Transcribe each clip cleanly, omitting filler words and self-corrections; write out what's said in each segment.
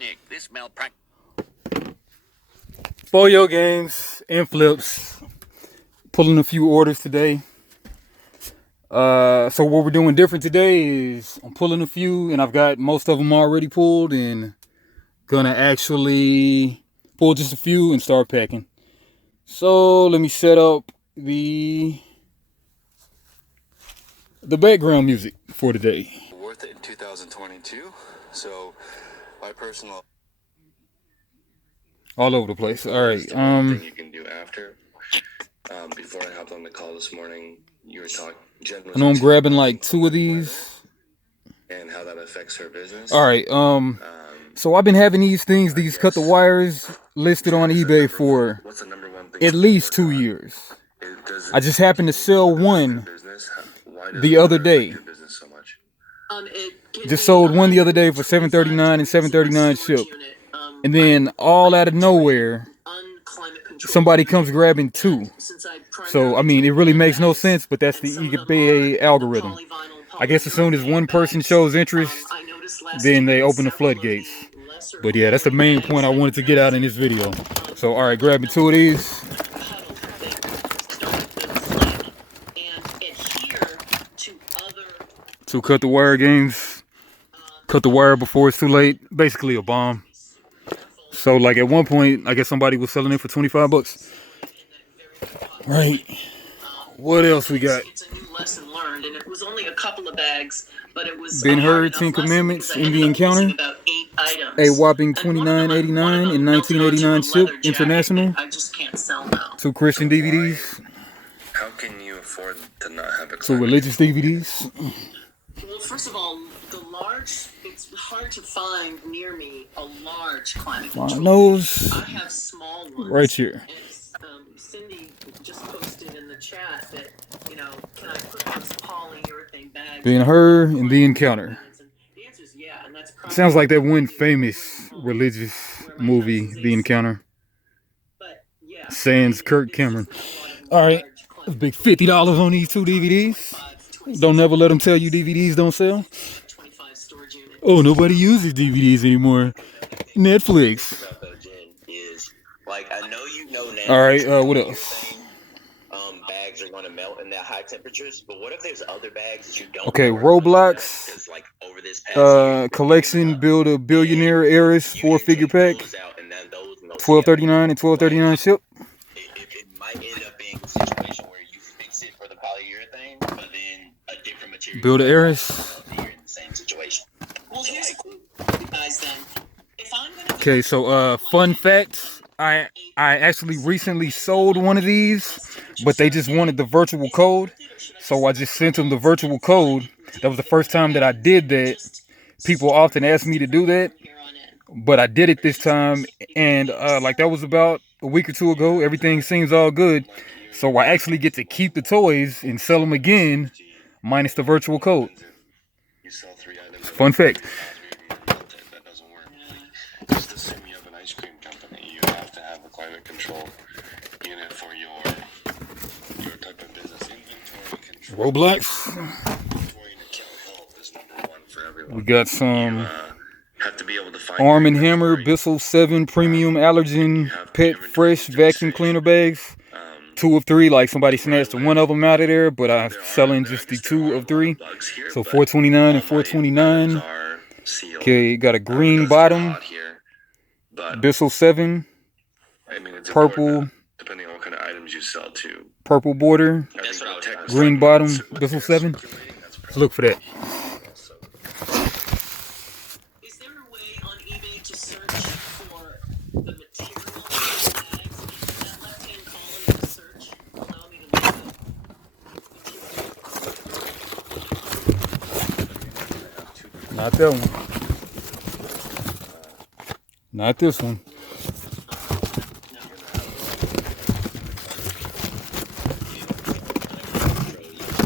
Nick, this malpractice. Folio games and flips. Pulling a few orders today. So what we're doing different today is I'm pulling a few, and I've got most of them already pulled, and gonna actually pull just a few and start packing. So let me set up the background music for today. Worth it in 2022. So my personal all over the place. All right. Thing you can do after. Before I hopped on the call this morning, you were talking. I know I'm grabbing like 2 of these. And how that affects her business. All right. So I've been having these things, these cut the wires, listed on eBay for at least 2 years. I just happened to sell one the other day. Just sold one the other day for $7.39 and $7.39 shipped. And then all out of nowhere, somebody comes grabbing 2. So, I mean, it really makes no sense, but that's the eBay algorithm. I guess as soon as one person shows interest, then they open the floodgates. But yeah, that's the main point I wanted to get out in this video. So, all right, grabbing 2 of these. Two cut the wire games. Cut the wire before it's too late. Basically a bomb. So like at one point, I guess somebody was selling it for 25 bucks. Right. What else we got? It's a new lesson learned, and it was only a couple of bags, but it was Ben-Hur 10 Commandments in the Encounter. A whopping $29.89 and $19.89 shipped international. I just can't sell now. 2 Christian DVDs. How can you afford to not have a 2 religious DVDs. Well, first of all, the large, it's hard to find near me a large climate control. Those I have small ones. right here. And Cindy just posted in the chat that, you know, can I put those polyurethane bags? Ben-Hur in the Encounter. The answer is yeah, and that's Sounds like that one famous religious movie, The Encounter. But yeah, Sans Kirk Cameron. All right, a big $50 on these 2 DVDs. Don't never let them tell you DVDs don't sell. Oh, nobody uses DVDs anymore. Netflix. All right, what else? Bags are going to melt in that high temperatures, but what if there's other bags that you don't? Okay, Roblox. Like over this past collection build a billionaire heiress 4-figure pack. $12.39 and $12.39 ship. It might end up being a situation where you fix it for the polyurethane, but then a different material. Build a heiress. You're in the same situation. Well, here's guys then. If I'm gonna Okay, so fun fact. I actually recently sold one of these, but they just wanted the virtual code. So I just sent them the virtual code. That was the first time that I did that. People often ask me to do that, but I did it this time. And like that was about a week or 2 ago. Everything seems all good. So I actually get to keep the toys and sell them again, minus the virtual code. Fun fact. Just assume you have an ice cream company. You have to have a climate control unit for your type of business. Inventory control. Roblox. Inventory and account health is #1 for everyone. We got some Have to be able to find Arm & Hammer Bissell 7 Premium Allergen Pet Fresh Vacuum Cleaner bags. 2 of 3, like somebody snatched 1 of them out of there, but I'm selling just the 2 of 3. So $4.29 and $4.29. Okay, got a green bottom. Bissell 7. Purple. Depending on what kind of items you sell too. Purple border. Green bottom. Bissell 7. Let's look for that. Is there a way on eBay to search for the material of the bags? That left-hand column of search allow me to look at. Not that one. Not this one.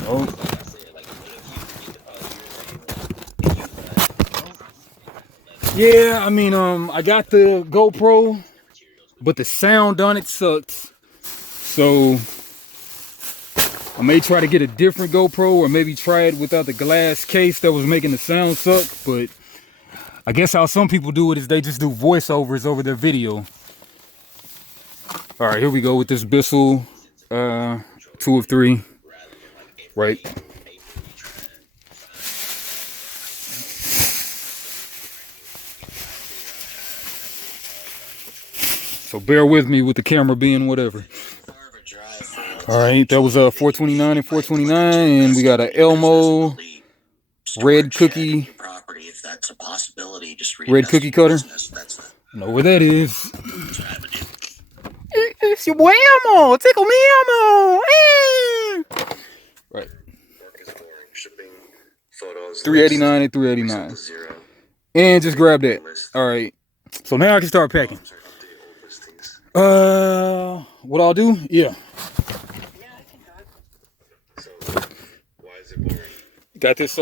Oh. Yeah, I mean, I got the GoPro, but the sound on it sucks. So I may try to get a different GoPro, or maybe try it without the glass case that was making the sound suck. But I guess how some people do it is they just do voiceovers over their video. All right, here we go with this Bissell 2 of 3. Right. So bear with me with the camera being whatever. All right, that was 429 and 429, and we got a Elmo red cookie, red cookie cutter. I know where that is. It's your boy Elmo. Tickle me, Elmo. Right. 389 and 389. And just grab that. All right. So now I can start packing. What I'll do? Yeah. Got this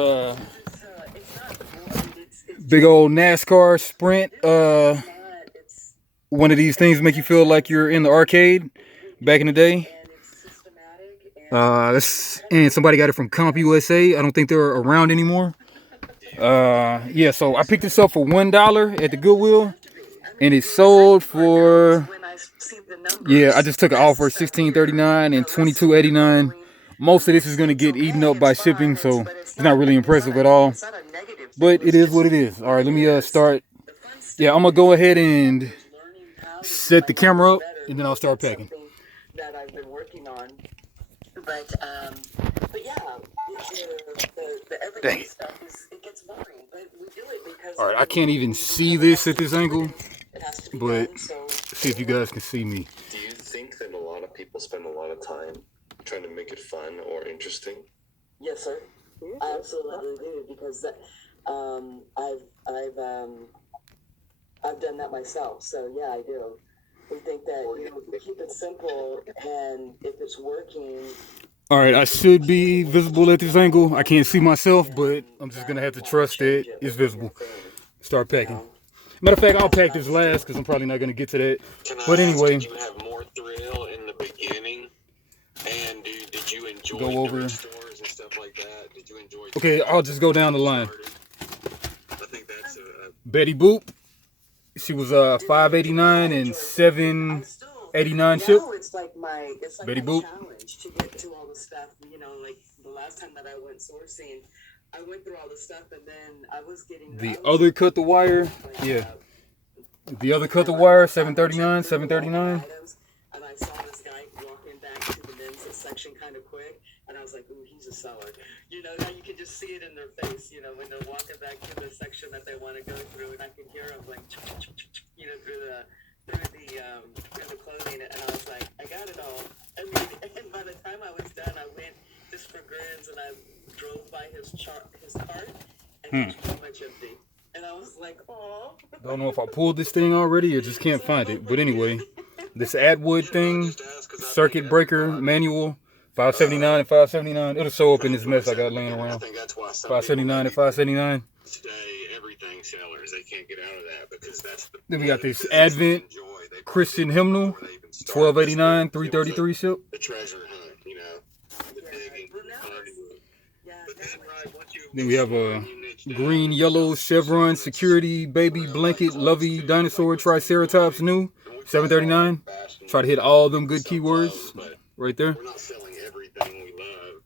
big old NASCAR Sprint. One of these things make you feel like you're in the arcade back in the day. And somebody got it from Comp USA. I don't think they're around anymore. Yeah, so I picked this up for $1 at the Goodwill, and it sold for, yeah, I just took it off for $16.39 and $22.89. Most of this is gonna get eaten up by shipping, so it's not really impressive at all. But it is what it is. All right, let me start. Yeah, I'm gonna go ahead and set the camera up, and then I'll start packing. That I've been working on, but yeah, the everyday stuff it gets boring, but we do it because. All right, I can't even see this at this angle, It has to be but done, so see if you guys can see me. Do you think that a lot of people spend a lot of time trying to make it fun or interesting? yes, sir. I absolutely do because I've done that myself. So yeah, I do. We think that we keep it simple, and if it's working. All right, I should be visible at this angle. I can't see myself, but I'm just gonna have to trust that it's visible. Start packing. Matter of fact, I'll pack this last because I'm probably not gonna get to that. But anyway, Did you have more thrill in the beginning? And did you enjoy go over. stores and stuff like that? Did you enjoy? Okay, I'll just go down the line. I think that's Betty Boop. She was $5.89 and $7.89 ship. It's like Betty my Boop. challenge to get to all the stuff. You know, like the last time that I went sourcing, I went through all the stuff, and then I was getting The other cut the wire, yeah. The other cut the wire, $7.39, $7.39. And I saw this guy walking back to the men's section kind of quick, and I was like, ooh, he's a seller. You know, now you can just see it in their face, you know, when they're walking back to the section that they want to go through, and I can hear them like, you know, through the clothing, and I was like, I got it all. I mean, and by the time I was done, I went just for grins, and I drove by his cart, and it was pretty much empty. And I was like, oh. Don't know if I pulled this thing already or just can't find it. But anyway, this Atwood thing, circuit breaker manual, $5.79 and $5.79. It'll show up in this mess I got laying around. $5.79 and $5.79. today everything sellers. They can't get out of that because that's the. Then we got this Advent Christian hymnal, $12.89, $3.33 ship. The treasure hunt, you know. The digging. But then, right, once you. Then we have a green, yellow Chevron security baby blanket lovey dinosaur triceratops new, $7.39. Try to hit all them good keywords right there. We're not selling everything we love.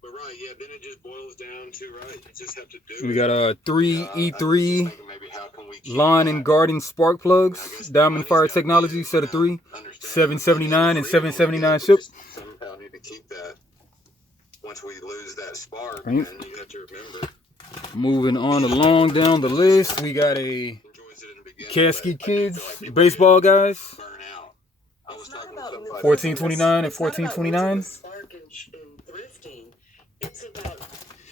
But right, yeah, then it just boils down to, right, you just have to do We got a 3E3 maybe how can we keep lawn and garden spark plugs, Diamond Fire Technology, set of 3, $7.79 and $7.79 ship. somehow need to keep that. Once we lose that spark, Right. then you have to remember. Moving on along down the list, we got a Enjoys it in the beginning. Casky but I feel Kids like baseball guys, burn out. I was talking to somebody. $14.29 and $14.29. Spark and thrifting. It's about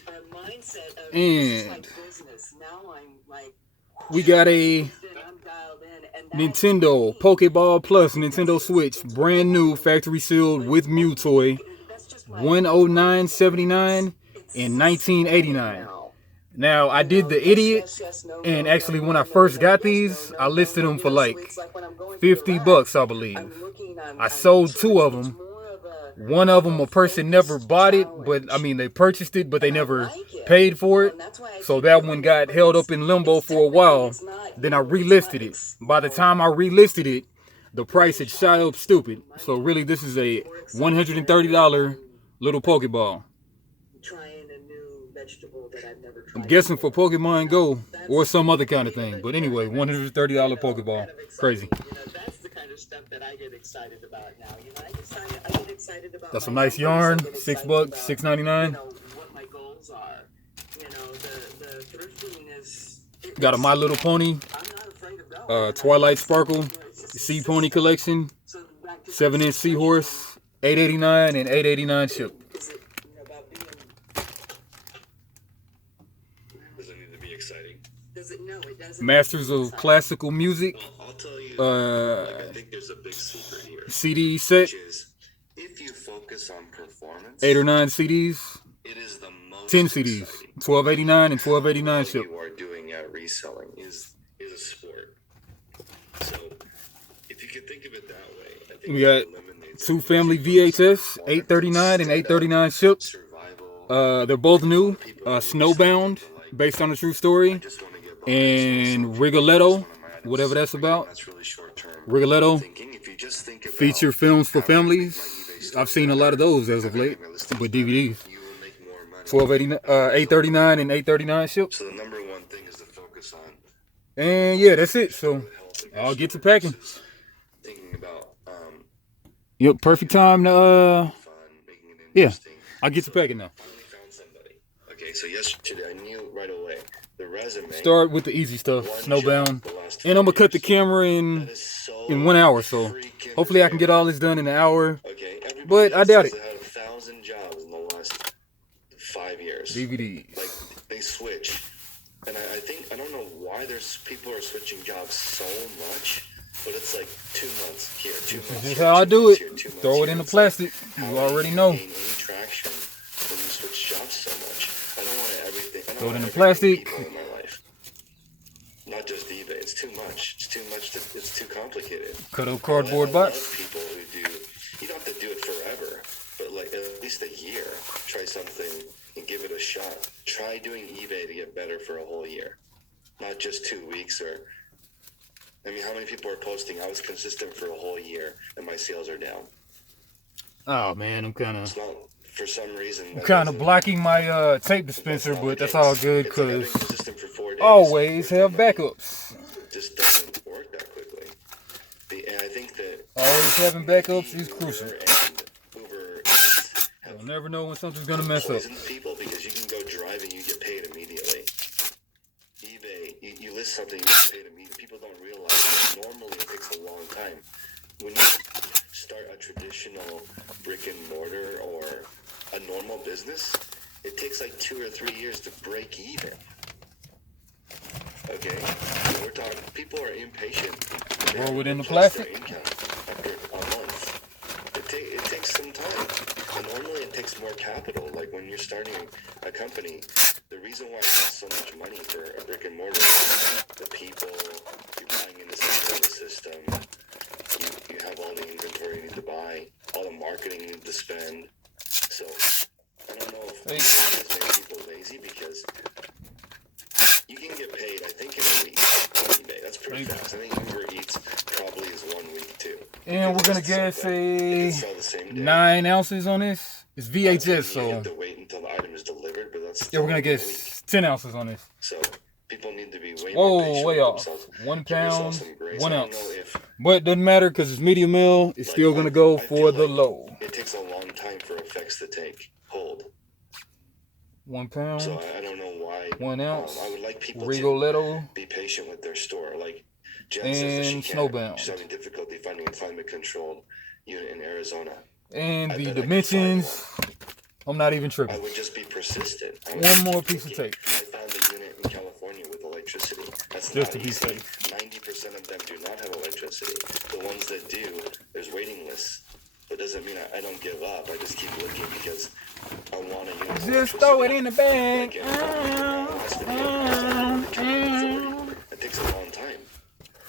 our mindset of And like business. Now I'm like, we got a I'm dialed in, and that's Nintendo Pokeball Plus Nintendo Switch, brand new, factory sealed with Mew toy, that's just my $109.79 and $19.89. Now I did the idiot, and actually when I first got these, I listed them for like $50, I believe. I sold 2 of them, One of them, a person never bought it, but I mean, they purchased it, but they never paid for it. So that one got held up in limbo for a while. Then I relisted it. By the time I relisted it, the price had shot up stupid. So really, this is a $130 little Pokeball. Trying a new vegetable that I've never tried. I'm guessing for Pokemon Go or some other kind of thing. But anyway, $130 Pokeball. Crazy. That's the kind of stuff that I get excited about now. I get excited about. That's some nice yarn. $6, $6.99. What my goals are. The thrifting is. Got a My Little Pony, Twilight Sparkle, Sea Pony collection, 7-inch Seahorse, $8.89 and $8.89 ship. Does it need to be exciting? No, it doesn't. Masters of Classical Music, Well, I'll tell you. I think there's a big secret here. CD set, Which is, if you focus on performance, 8 or 9 CDs, it is the most 10 CDs, exciting. $12.89 and $12.89 ship. What you are doing at reselling is a sport. So, if you could think of it that way, I think We got it eliminates 2 family VHS, $8.39 and $8.39 ship. survival. They're both new. Snowbound, based on a true story, and Rigoletto, whatever that's about. That's really short term. Rigoletto, Thinking, if you just think about feature films for how you make my families. eBay store I've seen a lot of those as of late, but DVDs. you will make more money. $8.39 and $8.39 ship. So the number one thing is to focus on And yeah, that's it. So I'll get to packing. thinking about Yep, perfect time to fun, making it yeah, interesting. I'll get to packing now. Finally found somebody. Okay, so yesterday I knew right away the resume. Start with the easy stuff, one Snowbound. job the last And I'm gonna 4 cut the years. camera That is so in 1 hour, so freaking hopefully I can rare. get all this done in an hour. Okay, everybody But I else doubt has it. had 1,000 jobs in the last 5 years. DVDs. Like they switch, and I think I don't know why there's people are switching jobs so much, but it's like 2 months here, 2 months. This is here, how I 2 do months it. here, 2 months Throw it here. in the It's like, plastic. how You do already you know. gain any traction when you switch jobs so much? I don't want everything. I don't Throw it want in the everything plastic. people in my life. Not just eBay. It's too much. It's too much. It's too complicated. Cut up cardboard I box. love people who do. You don't have to do it forever, but like at least a year. Try something and give it a shot. Try doing eBay to get better for a whole year, not just 2 weeks or. I mean, how many people are posting? I was consistent for a whole year, and my sales are down. Oh man, I'm kind It's of not for some reason. blocking my tape dispenser, but that's all good It's like I've been because consistent for 4 days. always have backups. It just doesn't work that quickly. And I think that Always having backups is crucial. Uber and Uber Eats have You'll never know when something's gonna mess up. poisoned people because you can go drive and you get paid immediately. eBay, you list something, you get paid immediately. People don't realize that normally it takes a long time. When you start a traditional brick and mortar or a normal business, it takes like 2 or 3 years to break even. Okay? So we're talking, people are impatient. They Roll it in the adjust their plastic. income after a month. It takes some time. And normally it takes more capital. Like when you're starting a company, the reason why it costs so much money for a brick and mortar is the people, you're buying into some kind of system, you have all the inventory you need to buy, all the marketing you need to spend. So I don't know if it's making people lazy because you can get paid, I think, in a week on eBay. That's pretty fast. I think Uber Eats probably is 1 week too. And we're gonna guess They a can sell the same day. 9 ounces on this. It's VHS, You so have to wait until the item is delivered, but that's yeah, we're gonna still a week. guess 10 ounces on this. So people need to be way more Whoa, patient way with off. themselves. 1 Give yourself pound, some grace. 1 I don't ounce. know if, But it doesn't matter because it's medium mill. It's still gonna go I for feel the like low. It takes a long time for effects to take hold. 1 pound, So I don't know why. 1 ounce. I would like people to Rigoletto. be patient with their store. Like Jen says that she And can't. Snowbound. She's having difficulty finding a climate-controlled unit in Arizona. And I the bet I could dimensions. I'm not even I tripping. would just be persistent. I would One just more keep piece of looking. tape. I found a unit in California with electricity. That's Just not to be easy. safe. 90% of them do not have electricity. The ones that do, there's waiting lists. But doesn't mean I don't give up. I just keep looking because I want a unit. Just throw it in the bag. It takes a long time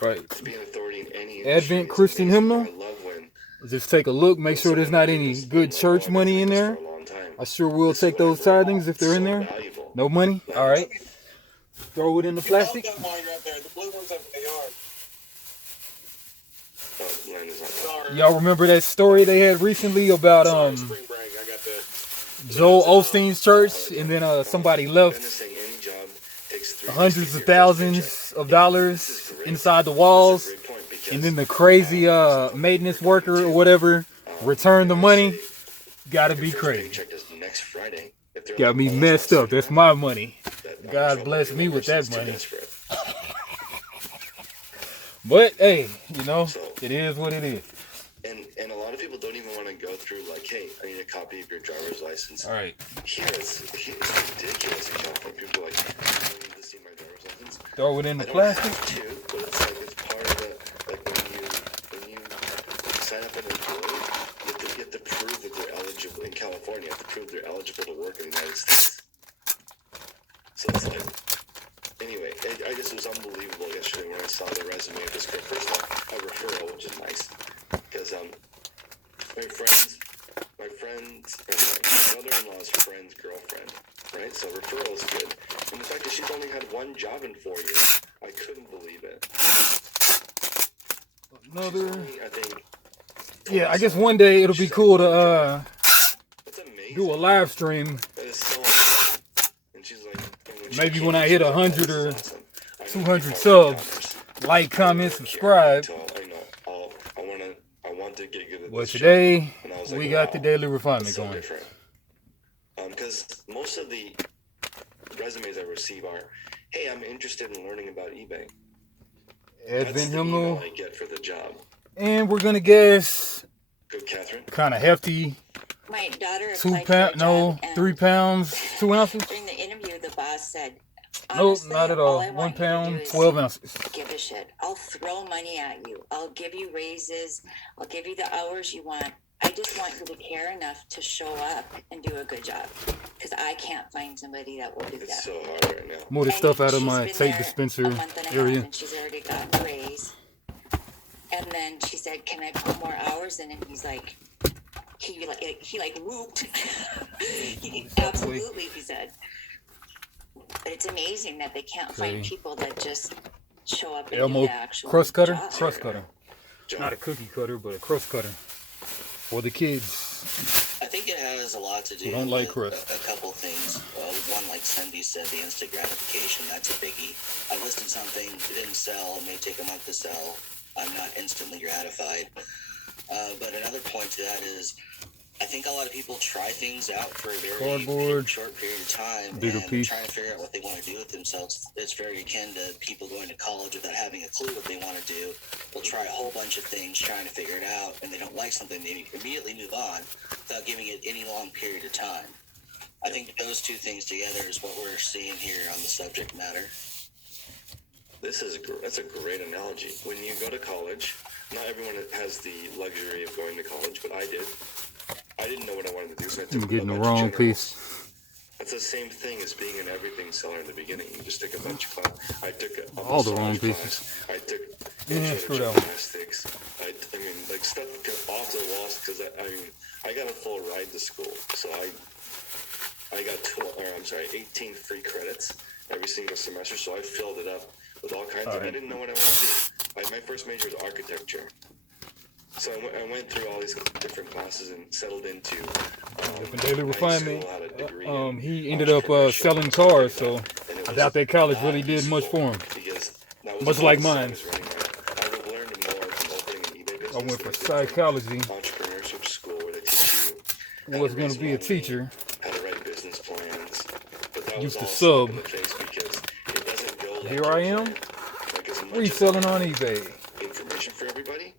Right. to be an authority in any Advent industry. It's Christian amazing. hymnal. I love when Just take a look, make sure there's not any good church money in there. I sure will take those tithings if they're in there. No money? All right. Throw it in the plastic. Got mine right there. The blue one's up in the yard. Oh, mine is not there. Y'all remember that story they had recently about Spring break. I got the Joel Osteen's church, and then somebody left hundreds of thousands of dollars inside the walls, and then the crazy maintenance worker or whatever returned the money. Gotta be crazy. Got me messed up. That's my money. God bless me with that money. But hey, you know, it is what it is. And a lot of people don't even want to go through like, hey, I need a copy of your driver's license. All right. Here it's ridiculous in California. People are like, I don't need to see my driver's license. Throw it in the I don't plastic. have to, but it's like it's part of the like when you sign up an employee, you have to prove that they're eligible in California. You have to prove they're eligible to work in the United States. So it's like, anyway, I just was unbelievable yesterday when I saw the resume of this girl. First of all, a referral, which is nice, because my brother-in-law's friend's girlfriend, right? So referral is good, and the fact that she's only had one job in 4 years, I couldn't believe it. Another. Only, I think. Yeah, I guess one day it'll be cool to That's amazing. do a live stream. That is so amazing. And she's like, and Maybe she when I came, hit she was like, 100 "This or is awesome. I know 200 you subs, $500. like, comment, subscribe. So I want to get good at Well, this today job. And I was like, we got wow, the daily it's refinement so going. different. Because most of the resumes I receive are, hey, I'm interested in learning about eBay. That's Advent the email hymnal, I get for the job. and we're gonna guess Good, Catherine. kind of hefty. My daughter 2 applied for a pounds, no, job, and 3 pounds, 2 ounces. during the interview, the boss said, Nope, "Honestly, not at all all. I 1 want you to do pound, is 12 ounces. give a shit. I'll throw money at you. I'll give you raises. I'll give you the hours you want. I just want you to care enough to show up and do a good job, because I can't find somebody that will do It's that." so hard right now. More of the And stuff out of she's my been tape there dispenser a month and a half, area. and she's already got a raise. And then she said, "Can I put more hours in?" And he's like, he whooped. Absolutely, he said. But it's amazing that they can't find Okay. people that just show up and Elmo do the actual crust cutter? job. Crust cutter. Not a cookie cutter, but a crust cutter. For the kids. I think it has a lot to do Who don't like with crust. a couple things. One, like Cindy said, the instant gratification, that's a biggie. I listed something, it didn't sell, it may take a month to sell. I'm not instantly gratified. But another point to that is, I think a lot of people try things out for a very Cardboard, short period of time, bigger and piece. trying to figure out what they want to do with themselves. It's very akin to people going to college without having a clue what they want to do. They'll try a whole bunch of things trying to figure it out, and they don't like something, they immediately move on without giving it any long period of time. I think those two things together is what we're seeing here on the subject matter. That's a great analogy. When you go to college, not everyone has the luxury of going to college, but I did. I didn't know what I wanted to do, so I I'm took getting a the bunch of wrong generals. piece. That's the same thing as being an everything seller in the beginning. You just take a bunch of class. I took a All the massage wrong class. pieces. I took Yeah, intro screw to that one. gymnastics. I mean, like stuff off the walls because I got a full ride to school, so I got 18 free credits every single semester. So I filled it up with all kinds of. I didn't know what I wanted to do. My first major was architecture. So I went through all these different classes and settled into Daily high refinement. school, had a degree in He ended up entrepreneurship selling and stuff like cars, that. so And it I was doubt that college not really did much useful for him. because that was Much all like the mine. was running around. I would have learned more from opening an eBay business. I went for than I did from psychology. entrepreneurship school where they teach you how Was to going raise to be a money, teacher. how to write business plans. But that Used was to all slap sub. in the face because it doesn't go like Here I your am, plan. Like as much as reselling I on have eBay. information for everybody.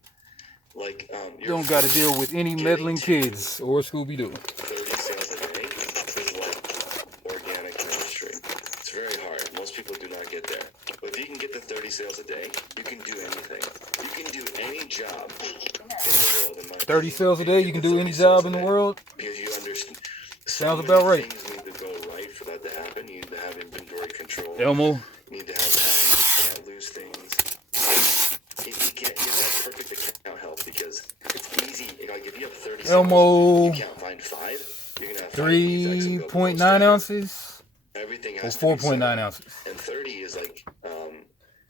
Like You don't got to deal with any meddling kids or Scooby-Doo. 30 sales a day is like organic chemistry. It's very hard. Most people do not get there. But if you can get to 30 sales a day, you can do anything. You can do any job in the world. In my 30 opinion. sales a day, you can do any job in the world? Because you understand. Sounds so about many right. Things need to go right for that to happen. You need to have inventory control. Elmo, You need to have you can't lose things. You can't get that perfect account help because it's easy. like Elmo, you can't find 5, you're gonna have 5 defects and go below 3.9 standard. ounces Everything or has to be 4.9 set up. ounces. And 30 is like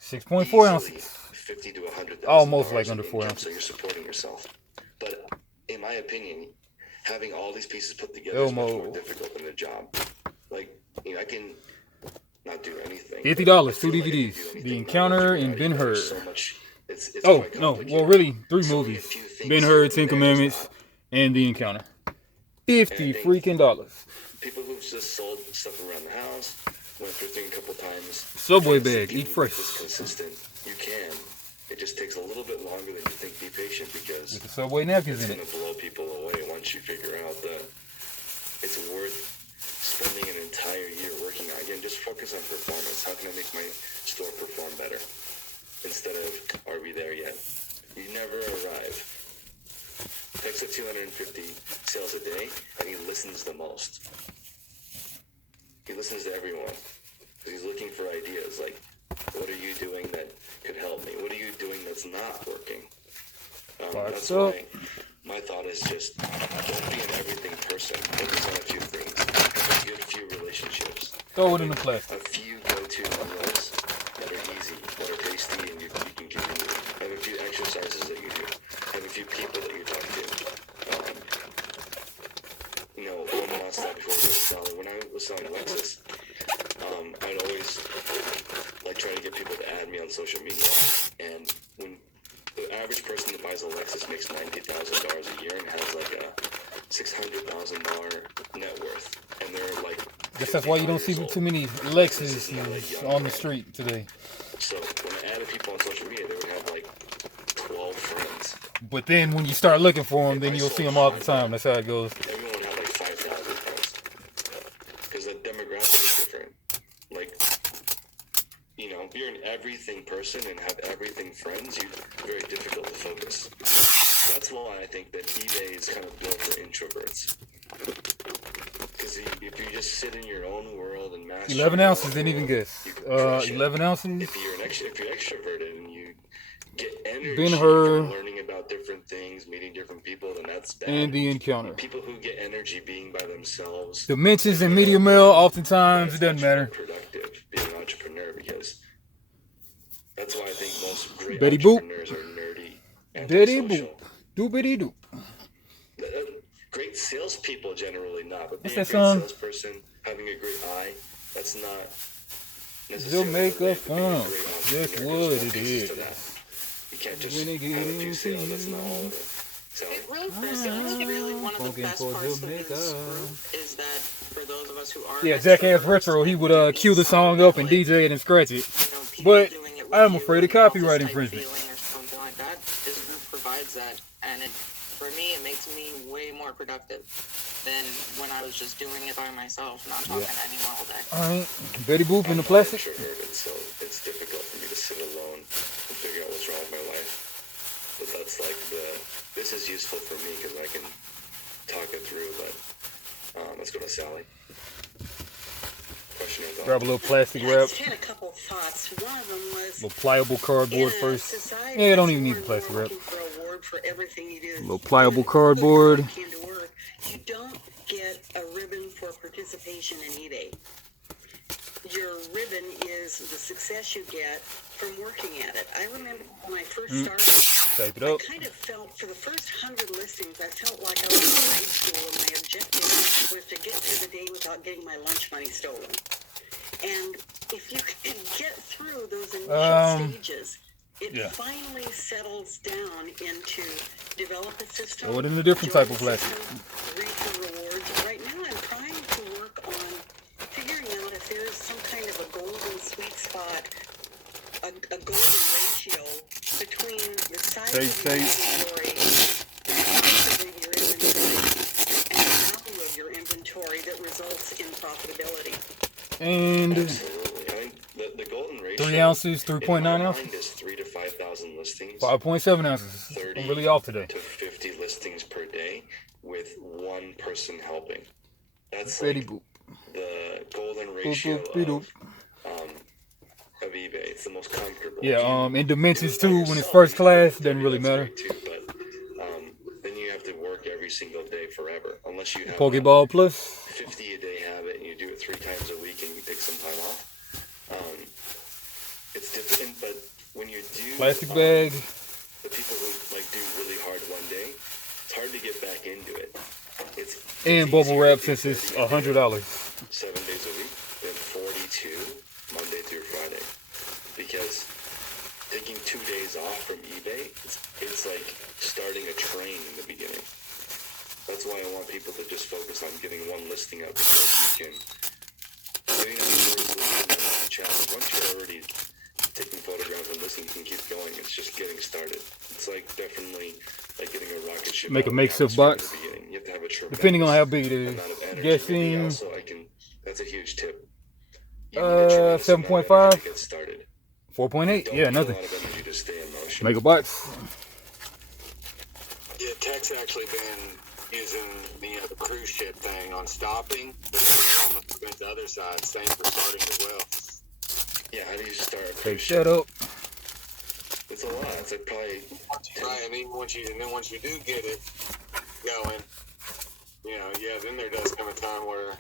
6.4 easily ounces. 50 to 100,000 Almost like under in 4 income, so ounces. you're supporting yourself. But in my opinion, having all these pieces put together is much more Elmo. difficult than a job. Like, you know, I can not do anything. but $50, I 2 feel like I can DVDs. do anything The now Encounter that you're and out Ben here. There's Hur. so much, it's Oh, quite no. complicated. Well, really, 3 So only a movies. few things Ben here Hur, and 10 there is Commandments, not. and The Encounter. And I $50 think freaking dollars. people who've just sold stuff around the house, went thrifting a couple times. Subway and said, bag, "Can eat you fresh." make this consistent?" You can. It just takes a little bit longer than you think. Be patient because With the Subway napkins it's in going it. to blow people away once you figure out that it's worth spending an entire year working on. Again, just focus on performance. How can I make my store perform better? Instead of, are we there yet? You never arrive. Tex at 250 sales a day, and he listens the most. He listens to everyone. He's looking for ideas like, what are you doing that could help me? What are you doing that's not working? That's why my thought is just don't be an everything person. Focus on a few things. Have a good few relationships. Throw it in the A plastic. few go-to meals that are easy, that are tasty, and you can continue. Have a few exercises that you do. Have a few people that you talk to. You know, one last thought before we get started. When I was selling Lexus, I'd always like try to get people to add me on social media. And when the average person that buys a Lexus makes $90,000 a year and has like a $600,000 net worth, and they're like, Guess that's why you don't see too many Lexus on the street today. So when I added people on social media, they would have like 12 friends. But then when you start looking for them, then you'll see them all the time. That's how it goes. Everyone would have like 5,000 friends because the demographic is different. Like, you know, if you're an everything person and have everything friends, it's very difficult to focus. That's why I think that eBay is kind of built for introverts. Because if you just sit in your own world and master 11 your ounces, own didn't even world, guess. you can crush it. 11 ounces. If you're extroverted and you get energy Ben Hur. from learning about different things, meeting different people, then that's bad. And The Encounter. People who get energy being by themselves, Dimensions and media mail, oftentimes, it doesn't matter. productive being an entrepreneur, because that's why I think most great Betty Boop. entrepreneurs are nerdy and Betty boop. social. Doobity doop. Great salespeople generally not, but being What's a that great song? salesperson, having a great eye, that's not You'll necessarily make the way a to be a great fun. entrepreneur. That's There's what more it pieces to is. that. You can't just When it have a few gets sales, that's not all of it. So, It really, really one of the Funkin' best for parts of Jamaica. this group is that for those of us who are Yeah, Jackass Retro, he would cue the song up and DJ it and scratch it. But I'm afraid of copyright infringement. Or something like that. This group provides that, and for me, it makes me way more productive than when I was just doing it by myself, not talking to anyone all day. Alright, Betty Boop in the I'm plastic. introverted, so it's difficult for me to sit alone and figure out what's wrong with my life. But that's like this is useful for me because I can talk it through. But let's go to Sally. Question and Grab a little plastic I wrap. just had a couple thoughts. One of them was A little pliable cardboard in a first. society Yeah, don't that's even need more the plastic and more wrap. looking for a award for everything you do. A little pliable Put cardboard. your work into work. You don't get a ribbon for participation in eBay. Your ribbon is the success you get from working at it. I remember when I first started, Type it I up. kind of felt, for the first 100 listings, I felt like I was in grade school and my objective was to get through the day without getting my lunch money stolen. And if you can get through those initial stages, it finally settles down into develop a system. Throw it in a different type of join a plastic. system, reap the rewards. Right now I'm trying to work on figuring out if there is some kind of a golden sweet spot, a golden ratio between the size of your inventory, the cost of your inventory, and the value of your inventory that results in profitability. And absolutely, I think the golden ratio 3 ounces, 3.9 in my ounces, mind is 3,000 to 5,000 listings, 5.7 ounces. 30 I'm really off today. to 50 listings per day with one person helping. That's Betty like Boop. the golden Boop, ratio boop, beep, doop. of eBay. It's the most comfortable. Yeah, in Dimensions too, when it's first class, doesn't really matter. Too, but then you have to work every single have Pokeball Plus. 50 a day habit and you do it 3 times a week and you take some time off, it's different. But when you do Plastic bag. the people who like do really hard one day, it's hard to get back into it. And bubble wrap since it's $100. 7 days a week, then 42 Monday through Friday. Because taking 2 days off from eBay, it's like starting a train in the beginning. That's why I want people to just focus on getting one listing up, because you can getting on the first listing is a challenge. Once you're already taking photographs and listing, you can keep going. It's just getting started. It's like definitely like getting a rocket ship. Make a out of the makeshift atmosphere box. at the beginning. You have to have a tremendous Depending on how big it is. amount of energy. Guessing Also, that's a huge tip. You need a tremendous amount of 7.5. energy to get started. 4.8. Don't Yeah, need nothing. a lot of energy to stay in motion. Make a box. Yeah, Tech's actually been using the cruise ship thing on stopping. But almost went the other side. Same for starting as well. Yeah, how do you start? Take that up. It's a lot. It's like probably Right, and then once you do get it going, yeah, then there does come a time where it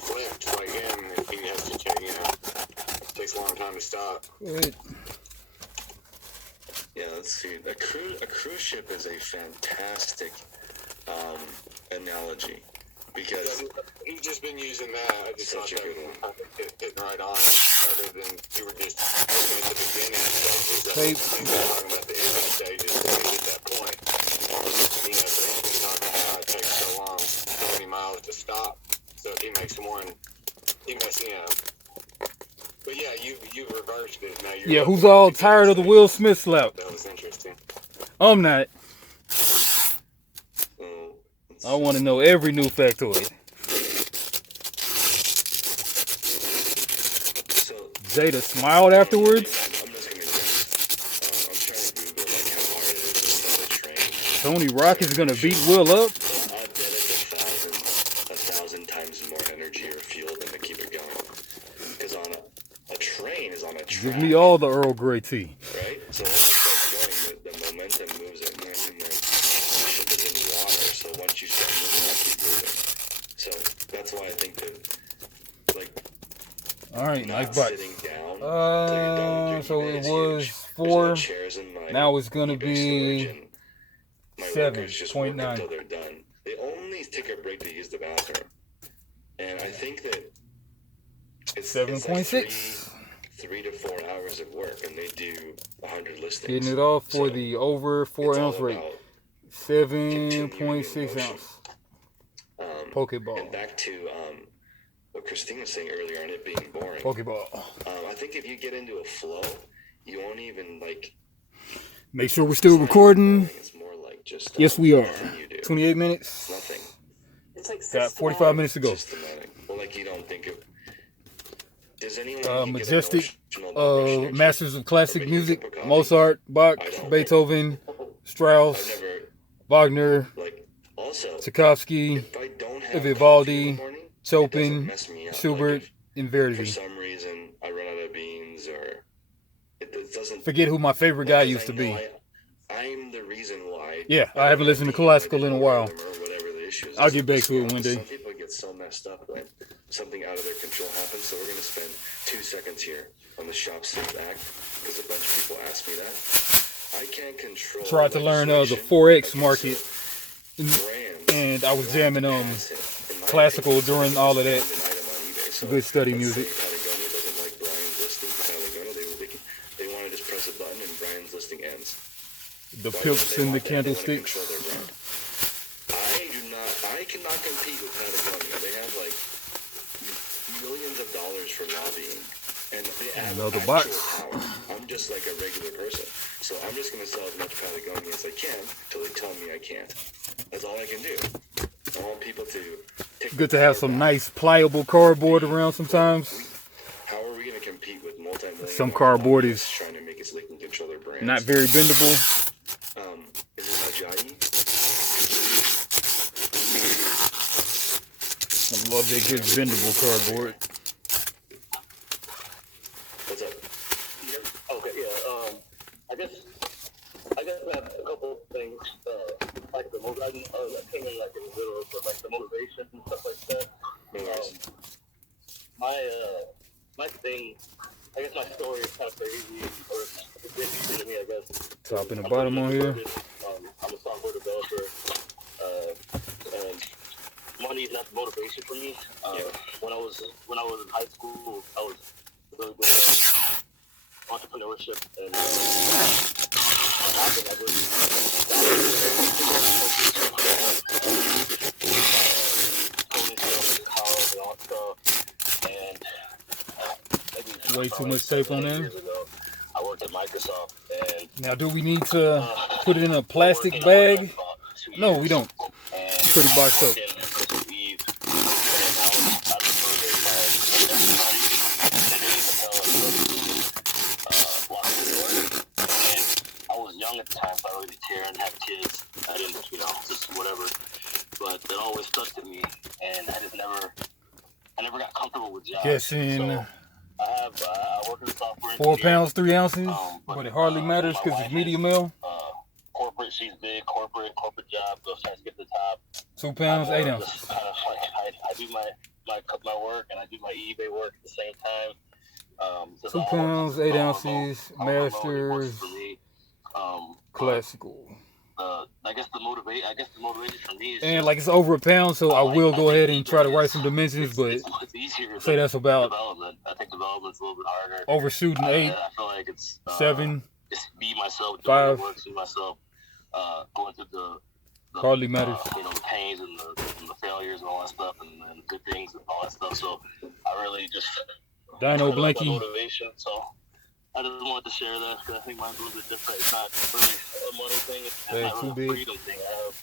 flips. Like him, if he has to check, it takes a long time to stop. Good. yeah. Let's see. A cruise ship is a fantastic analogy because He's just been using that. I just Such thought a that good was hitting right on it, other than you were just looking at the beginning stages. Tape. Talking about the ending stages to get that point. So he's been talking about how it takes so long, so many miles to stop. So if he makes one, But yeah, you reversed it. Now you're Yeah, who's all tired of the Will Smith slap? That was interesting. I'm not. let's I want to know every new factoid. So Jada smiled afterwards. I'm just gonna guess. I'm trying to Google like how hard it is to start a train. Tony Rock is gonna beat Will up. I bet it's 1,000 times more energy or fuel than to keep it going. Because on a train is on a track. Give me all the Earl Grey tea. Right? So once it starts going, the momentum moves it. And the ship is in water, so once you start moving, you keep moving. So that's why I think that, like, All right, not nice box. sitting down till you're done with your So eBay it is was huge. 4. There's no chairs in my Now it's gonna eBay be storage, and my workers just work 7.9. until they're done. They only take a break to use the bathroom. And I think that it's 7.6. Like 3 to 4 hours of work, and they do 100 listings. Getting it off for So the over 4 it's all ounce rate. about 7.6 motion. ounce. And Pokeball. back to what Christine was saying earlier on it being boring. Pokeball. I think if you get into a flow, you won't even like. Make sure we're still recording. It's more like just. Yes, we are. nothing you do. 28 minutes. Nothing. It's like Got 45 minutes to go. Systematic. Well, like you don't think of. Does anyone Majestic, get emotional about brushing your teeth? Masters of Classic Or making a Music, cup of coffee? Mozart, Bach, I don't. Beethoven, I've Strauss, never Wagner, like. Also, Tchaikovsky, if I don't have Vivaldi, coffee in the morning, it doesn't Chopin, mess me up. Schubert, Like and if for Verdi. some reason I run out of beans or it doesn't. Forget who my favorite guy used to I be. know I'm the reason why. Yeah, I haven't listened to classical in a while. Or whatever the issue is. I'll get back to it one day. Some people get so messed up when something out of their control happens. So we're going to spend 2 seconds here on the Shop Safe Act because a bunch of people asked me that. I can't control. Tried to learn the legislation. Forex Okay, market, so brands and I was jamming pass it. In my classical opinion, during all of that. an item on eBay. So Good study let's music. say Patagonia doesn't like Brian's listing. Patagonia, they want to just press a button and Brian's listing ends. The Why pimps would they and the want that? They wanna candlesticks. control their brand. I cannot compete with Patagonia. They have like millions of dollars for lobbying, and they have Another actual box. power. I'm just like a regular person, so I'm just gonna sell as much Patagonia as I can till they tell me I can't. That's all I can do. I want people to take Good to have some nice pliable cardboard around sometimes. How are we gonna compete with multi-million? Some cardboard is trying to make it so they can control their brands. not very bendable. Is this Ajayi? I love that good bendable cardboard. What's up? Okay, yeah. I guess I have a couple of things. Like the most, I came in like in the middle, but like the motivation and stuff like that. My thing, I guess my story is kind of crazy, or it's interesting to me, I guess. Top and the bottom on here. I'm a software developer, and money is not the motivation for me. When I was in high school, I was really good at entrepreneurship, and what happened, I just college and all that stuff, and maybe Way too much tape on there. years ago, I worked at Microsoft, and Now, do we need to put it in a plastic bag? No, we don't. Pretty boxed up. I was young at the time, so I really didn't care and had kids. I didn't, just whatever. But it always stuck to me, and I never got comfortable with jobs. Guessing So I work in the software 4 engineer. pounds, 3 ounces, but it hardly matters because it's medium well. Corporate, she's big, corporate job, goes trying to get to the top. 2 pounds, 8 ounces. Just kind of I do my work and I do my eBay work at the same time. 2 pounds, 8 ounces, masters, classical. I guess the motivation for me is And like it's over a pound, so I will go ahead and try to write some dimensions, but it's easier say that's about development. I think development's a little bit harder. overshooting 8, I feel like it's 7, just be myself, 5. doing work, be myself, going through the hardly matters. the pains and the failures and all that stuff, and the good things and all that stuff. So I really just Dino my Blanky. motivation. So I just wanted to share that because I think mine's a little bit different. It's not really a money thing. It's Hey, not too really a big. freedom thing. I have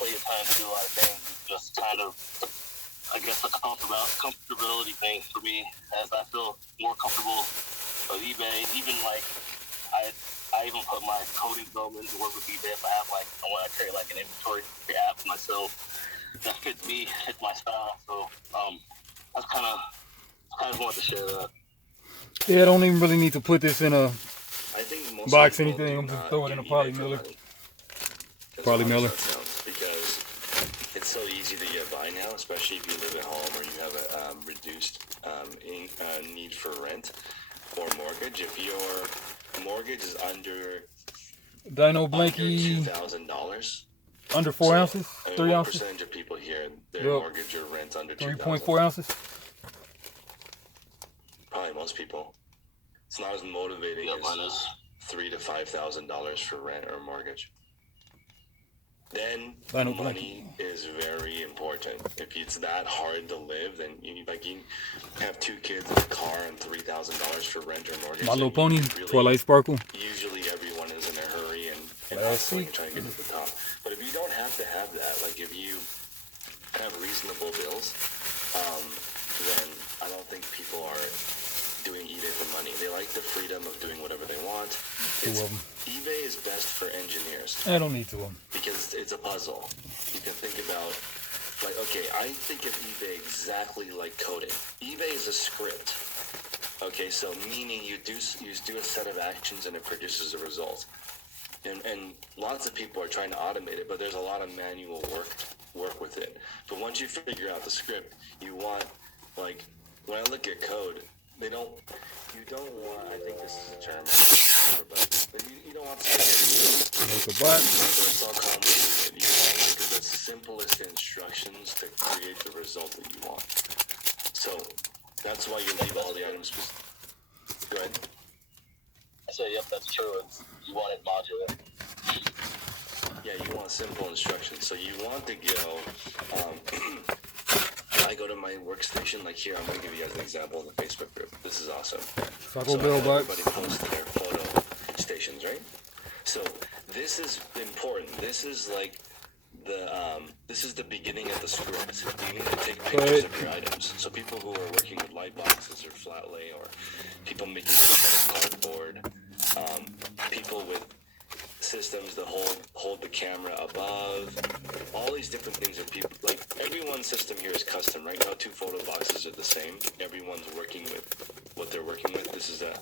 plenty of time to do a lot of things. It's just kind of, I guess, a comfortability thing for me, as I feel more comfortable with eBay. Even like I even put my coding development to work with eBay if I have I want to create like an inventory app myself that fits me, fits my style. So that's kind of wanted to share that. Yeah, I don't even really need to put this in a I think most box, people anything. do I'm just not throwing it in a get poly eBay for miller. money. As Poly odd as miller. that sounds, because it's so easy to get by now, especially if you live at home or you have a reduced need for rent or mortgage. If your mortgage is under Dino Blanky, $2,000, under 4 ounces, 3 what ounces, percentage of people here their Yep. mortgage or rent's under 3.4 ounces. Probably most people. It's not as motivating Mine as is. $3,000 to $5,000 for rent or mortgage. Then Dino money is very important. If it's that hard to live, then you have 2 kids in a car and $3,000 for rent or mortgage. My Little then Pony, you really- Twilight Sparkle. Usually everyone is in a hurry and Let's hustling see. and trying to get to the top. But if you don't have to have that, like if you have reasonable bills, then I don't think people are doing eBay for money. They like the freedom of doing whatever they want. Two of them. eBay is best for engineers I don't need 2 of them. because it's a puzzle. You can think about, like, okay, I think of eBay exactly like coding. eBay is a script. Okay, so meaning you do a set of actions and it produces a result. And lots of people are trying to automate it, but there's a lot of manual work with it. But once you figure out the script, you want, like, when I look at code, you don't want, I think this is a term, but you don't want to Make a box. it's all complicated. You want the simplest instructions to create the result that you want. So that's why you leave all the items. Go ahead. I say, yep, that's true. You want it modular. Yeah, you want simple instructions. So you want to go, I go to my workstation, like here, I'm going to give you guys an example in the Facebook group. This is awesome. Taco Bell box. Everybody posts their photo stations, right? So this is important. This is like this is the beginning of the script. You need to take pictures of your items. So people who are working with light boxes or flat lay, or people making stuff out of cardboard, people with systems that hold the camera above, all these different things that people, like, everyone's system here is custom. Right now 2 photo boxes are the same. Everyone's working with what they're working with. This is a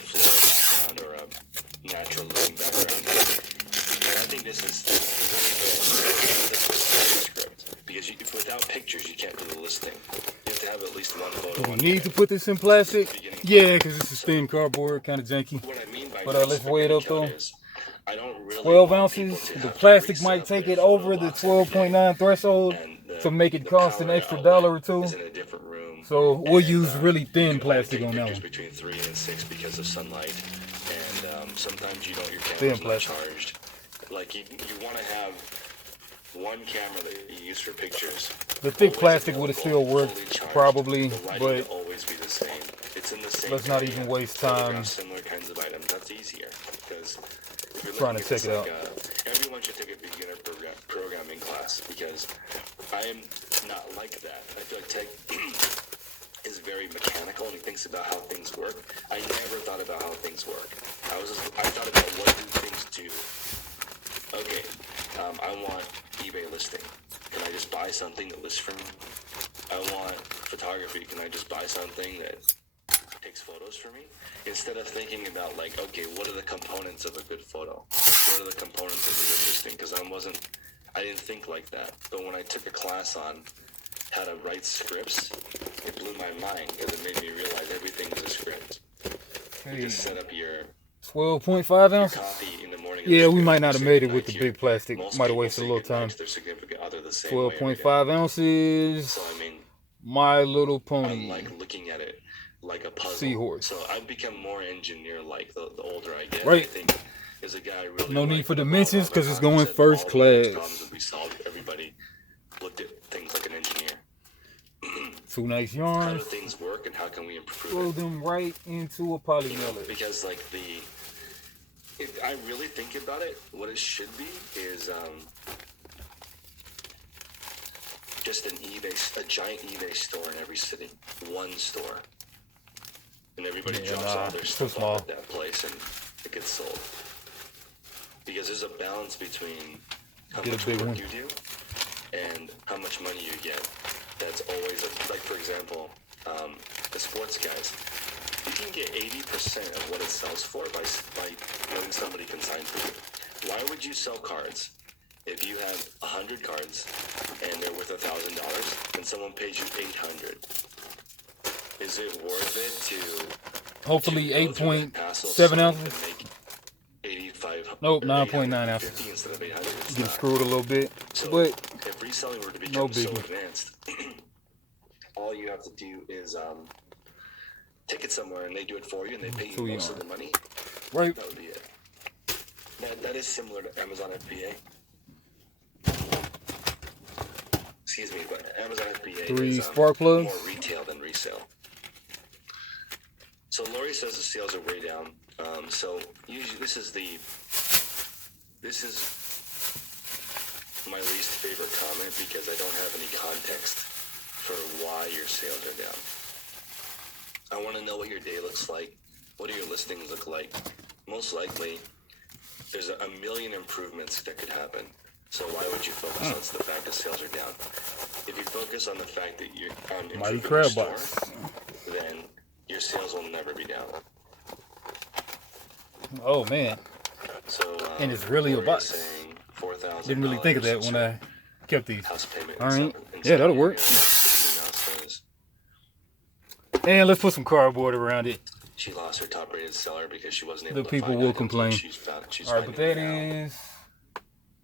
floor background or a natural looking background. And I think this is very, very important script, because without pictures, you can't do the listing. You have to have at least one photo. Do we on need there. to put this in plastic? Yeah, because this is thin cardboard, kind of janky. What I mean by But let's weigh it up though. I don't really 12 want people ounces. to The have to plastic resell might take their it over photo the box every day. 12.9 threshold And to make it the cost an power extra outlet $1 or $2. is in a different room. So we'll And, use really thin you only plastic take on that pictures one. between 3 and 6 because of sunlight, and sometimes your Thin camera's not plastic. charged. Like you want to have one camera that you use for pictures. The thick always plastic would have available, still worked, fully charged. probably, The lighting but will always be the same. It's in the same let's not area. even waste Photograph time similar kinds of items. That's easier because if you're trying to looking at check this it out. everyone should take a beginner programming class because I am not like that. I feel like tech is very mechanical and he thinks about how things work. I never thought about how things work. I thought about what do things do. Okay, I want eBay listing. Can I just buy something that lists for me? I want photography. Can I just buy something that takes photos for me? Instead of thinking about like, okay, what are the components of a good photo? What are the components of a good listing? Because I didn't think like that. But when I took a class on how to write scripts, it blew my mind because it made me realize everything is a script. You just set up your 12.5 ounces. coffee in the morning. Yeah, we might not have made it Say with the goodnight big plastic. Most Might have people wasted a say little goodnight time. to their significant other the same way every day. 12.5 ounces. So I mean, My Little I'm Pony. like looking at it like a puzzle. Seahorse. So I've become more engineer-like the older I get. Right. I think as a guy, I really No need like for the dimensions, 'cause it's problems going that first all the problems class. that we solved, everybody looked at things like an engineer. Two nice How do yarns. things work and how can we improve Throw it? them right into a poly You know, mailer. because like if I really think about it, what it should be is just a giant eBay store in every city, one store, and everybody Yeah, drops nah, all their it's too stuff small. off at that place and it gets sold. Because there's a balance between how Get a much big work one. you do and how much money you get. That's always like, for example, the sports guys. You can get 80% of what it sells for by knowing somebody can sign for you. Why would you sell cards if you have 100 cards and they're worth $1,000 and someone pays you $800? Is it worth it to Hopefully go through that 8.7 hassle ounces. and make 85? Nope, or 9.9 850 ounces. instead of 800? It's Getting not. screwed a little bit. So But if reselling were to no become so biggie. advanced, all you have to do is take it somewhere and they do it for you and they pay you 2 most of yards. the money. Right. That would be it. That is similar to Amazon FBA. Excuse me, but Amazon FBA 3 is spark plugs. more retail than resale. So Lori says the sales are way down. So usually this is my least favorite comment because I don't have any context for why your sales are down. I want to know what your day looks like. What do your listings look like? Most likely, there's a million improvements that could happen. So why would you focus on the fact that sales are down? If you focus on the fact that you're on Mighty improving your Crab store, Box. then your sales will never be down. Oh man. So And it's really a Lori box. is saying $4,000 Didn't really think of that when I kept these. house payment. All right. and Yeah, that'll so work. And let's put some cardboard around it. She lost her top-rated seller because she wasn't The able to people find will items, complain. and she's All right, but finding that it now. is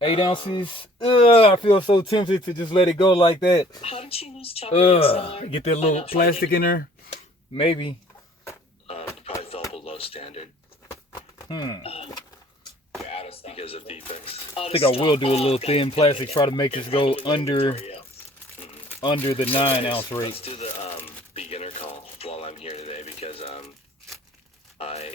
8 ounces. I feel so tempted to just let it go like that. How did she lose chocolate seller? Get that little plastic in there. Maybe. Probably fell below standard because of defects. I think I will do a little thin plastic. Try to make this go under the 9 ounce rate. Let's do the beginner call while I'm here today because I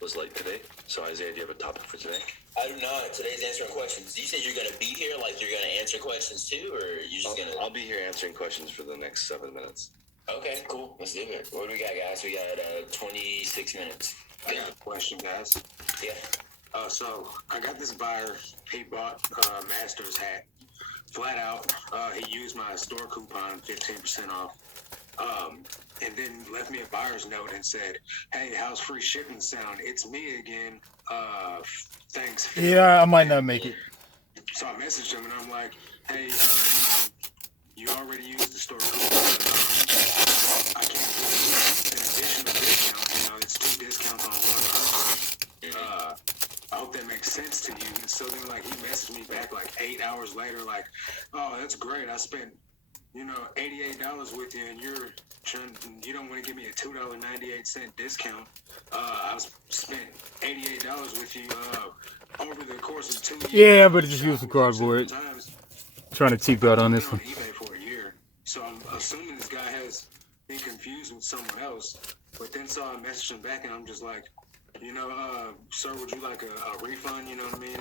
was late today. So Isaiah, do you have a topic for today? I do not. Today's answering questions. You said you're going to be here, like you're going to answer questions too, or you're just going to... I'll be here answering questions for the next 7 minutes. Okay, cool. Let's do it. What do we got, guys? We got 26 minutes. I got a question, guys. Yeah. So I got this buyer. He bought Master's hat flat out. He used my store coupon, 15% off. And then left me a buyer's note and said, "Hey, how's free shipping sound? It's me again. Thanks." Yeah, I might not make it. So I messaged him and I'm like, "Hey, you already used the store code. I can't give you an additional discount. You know, it's 2 discounts on one item. I hope that makes sense to you. And so then, like, he messaged me back like 8 hours later, like, oh, that's great. I spent, you know, $88 with you, and you don't want to give me a $2.98 discount. I spent $88 with you over the course of 2 years. Yeah, I better just use some cardboard. Trying to cheap out on this one. eBay for a year, so I'm assuming this guy has been confused with someone else. But then saw a message him back, and I'm just like, you know, sir, would you like a refund? You know what I mean?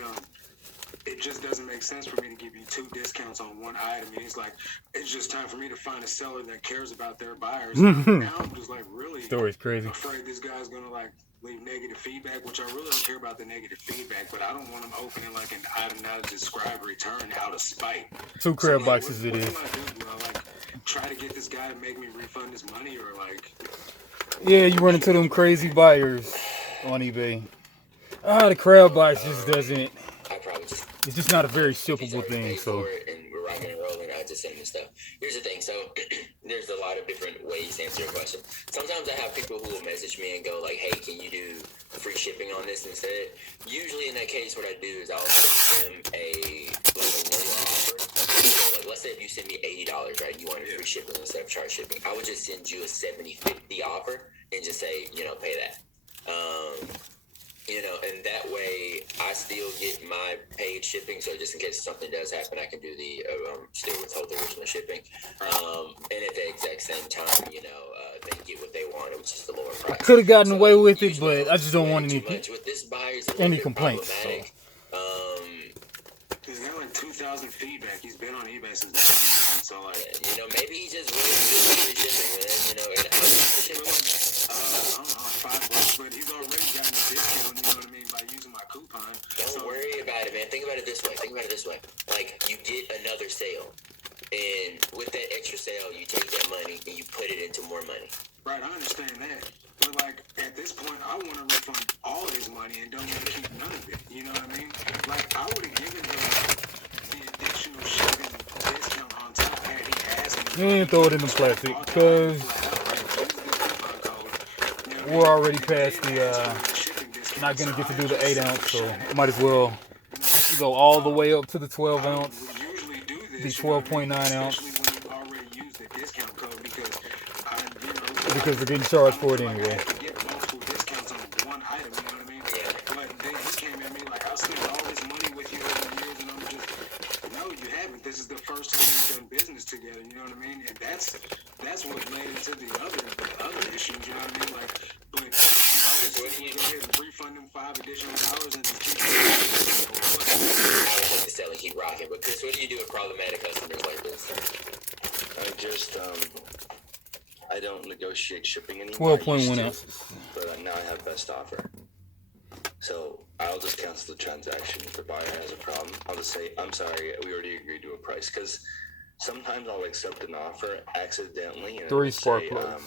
It just doesn't make sense for me to give you 2 discounts on one item. And he's like, it's just time for me to find a seller that cares about their buyers. Now I'm just like, really Story's crazy. afraid this guy's gonna like leave negative feedback, which I really don't care about the negative feedback, but I don't want him opening like an item not described return out of spite. 2 crab So, like, boxes what it do is. I do? Do I like try to get this guy to make me refund his money, or like? Yeah, you run into them crazy buyers on eBay. The crab box just doesn't. I probably just. It's just not a very shippable He's already thing. paid So for it and we're rocking and rolling. I just send him stuff. Here's the thing. So there's a lot of different ways to answer your question. Sometimes I have people who will message me and go like, "Hey, can you do free shipping on this instead?" Usually in that case, what I do is I'll send them a lower offer. So like, let's say if you send me $80, right? You wanted free shipping instead of charge shipping. I would just send you a 70/50 offer and just say, you know, pay that. You know, and that way I still get my paid shipping. So just in case something does happen, I can do the still withhold the original shipping. And at the exact same time, you know, they get what they want, which is the lower price. I could have gotten away with it, but I just don't want With this buyer's any complaints. So. He's got like 2,000 feedback. He's been on eBay since 1999, so like, you know, maybe he just really good free shipping, man. You know, and how much is the shipping? I don't know, $5, but he's already gotten a discount. You know what I mean, by using my coupon. Don't worry about it, man. Think about it this way. Like, you get another sale, and with that extra sale, you take that money and you put it into more money. Right, I understand that. But like, at this point, I want to refund all his money and don't want to keep none of it. You know what I mean? Like, I would have given him the additional shipping discount on top had he asked me. And throw it in the plastic, because we're already past the, not going to get to do the 8 ounce, so I might as well go all the way up to the 12 ounce, the 12.9 ounce, because we're getting charged for it anyway. This is the first time we've done business together, you know what I mean? And that's what led into the other issues, you know what I mean? Like, but go ahead and refund them $5 additional and just keep I would sell and keep rocking. But Chris, what do you do with problematic customers like this? I don't negotiate shipping anymore. 12.1 ounces. But now I have best offer. So I'll just cancel the transaction. If the buyer has a problem, I'll just say, I'm sorry, we already agreed to a price. Because sometimes I'll accept an offer accidentally. And 3 spark plugs.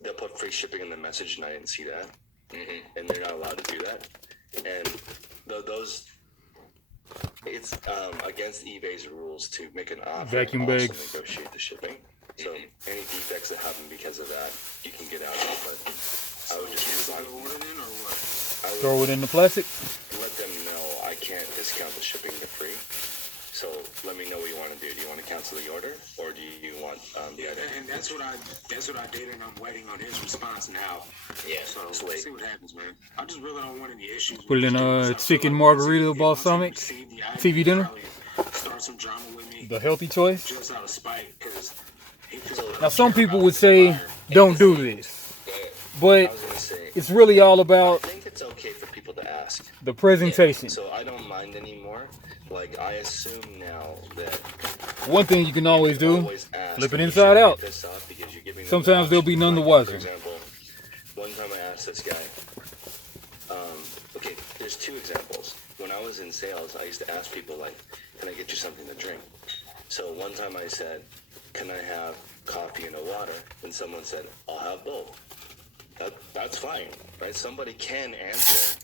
They'll put free shipping in the message, and I didn't see that. Mm-hmm. And they're not allowed to do that. And those, it's against eBay's rules to make an offer vacuum and also bags. Negotiate the shipping. So any defects that happen because of that, you can get out of. But I would just throw it in the plastic. Let them know I can't discount the shipping to free. So let me know what you want to do. Do you want to cancel the order, or do you want the item? And that's what I did, and I'm waiting on his response now. Yeah, so let's see what happens, man. I just really don't want any issues. Put it in chicken margarita balsamic TV dinner. Start some drama with me. The healthy choice. Just out of spite, because now some people would say, don't do this. But it's really all about I think it's okay for people to ask. The presentation. So I don't mind anymore. Like, I assume now that one thing you can always do, flip it inside out. Sometimes there'll be none the wiser. For example, one time I asked this guy, okay, there's 2 examples. When I was in sales, I used to ask people, like, can I get you something to drink? So one time I said, can I have coffee and a water? And someone said, I'll have both. That's fine, right? Somebody can answer,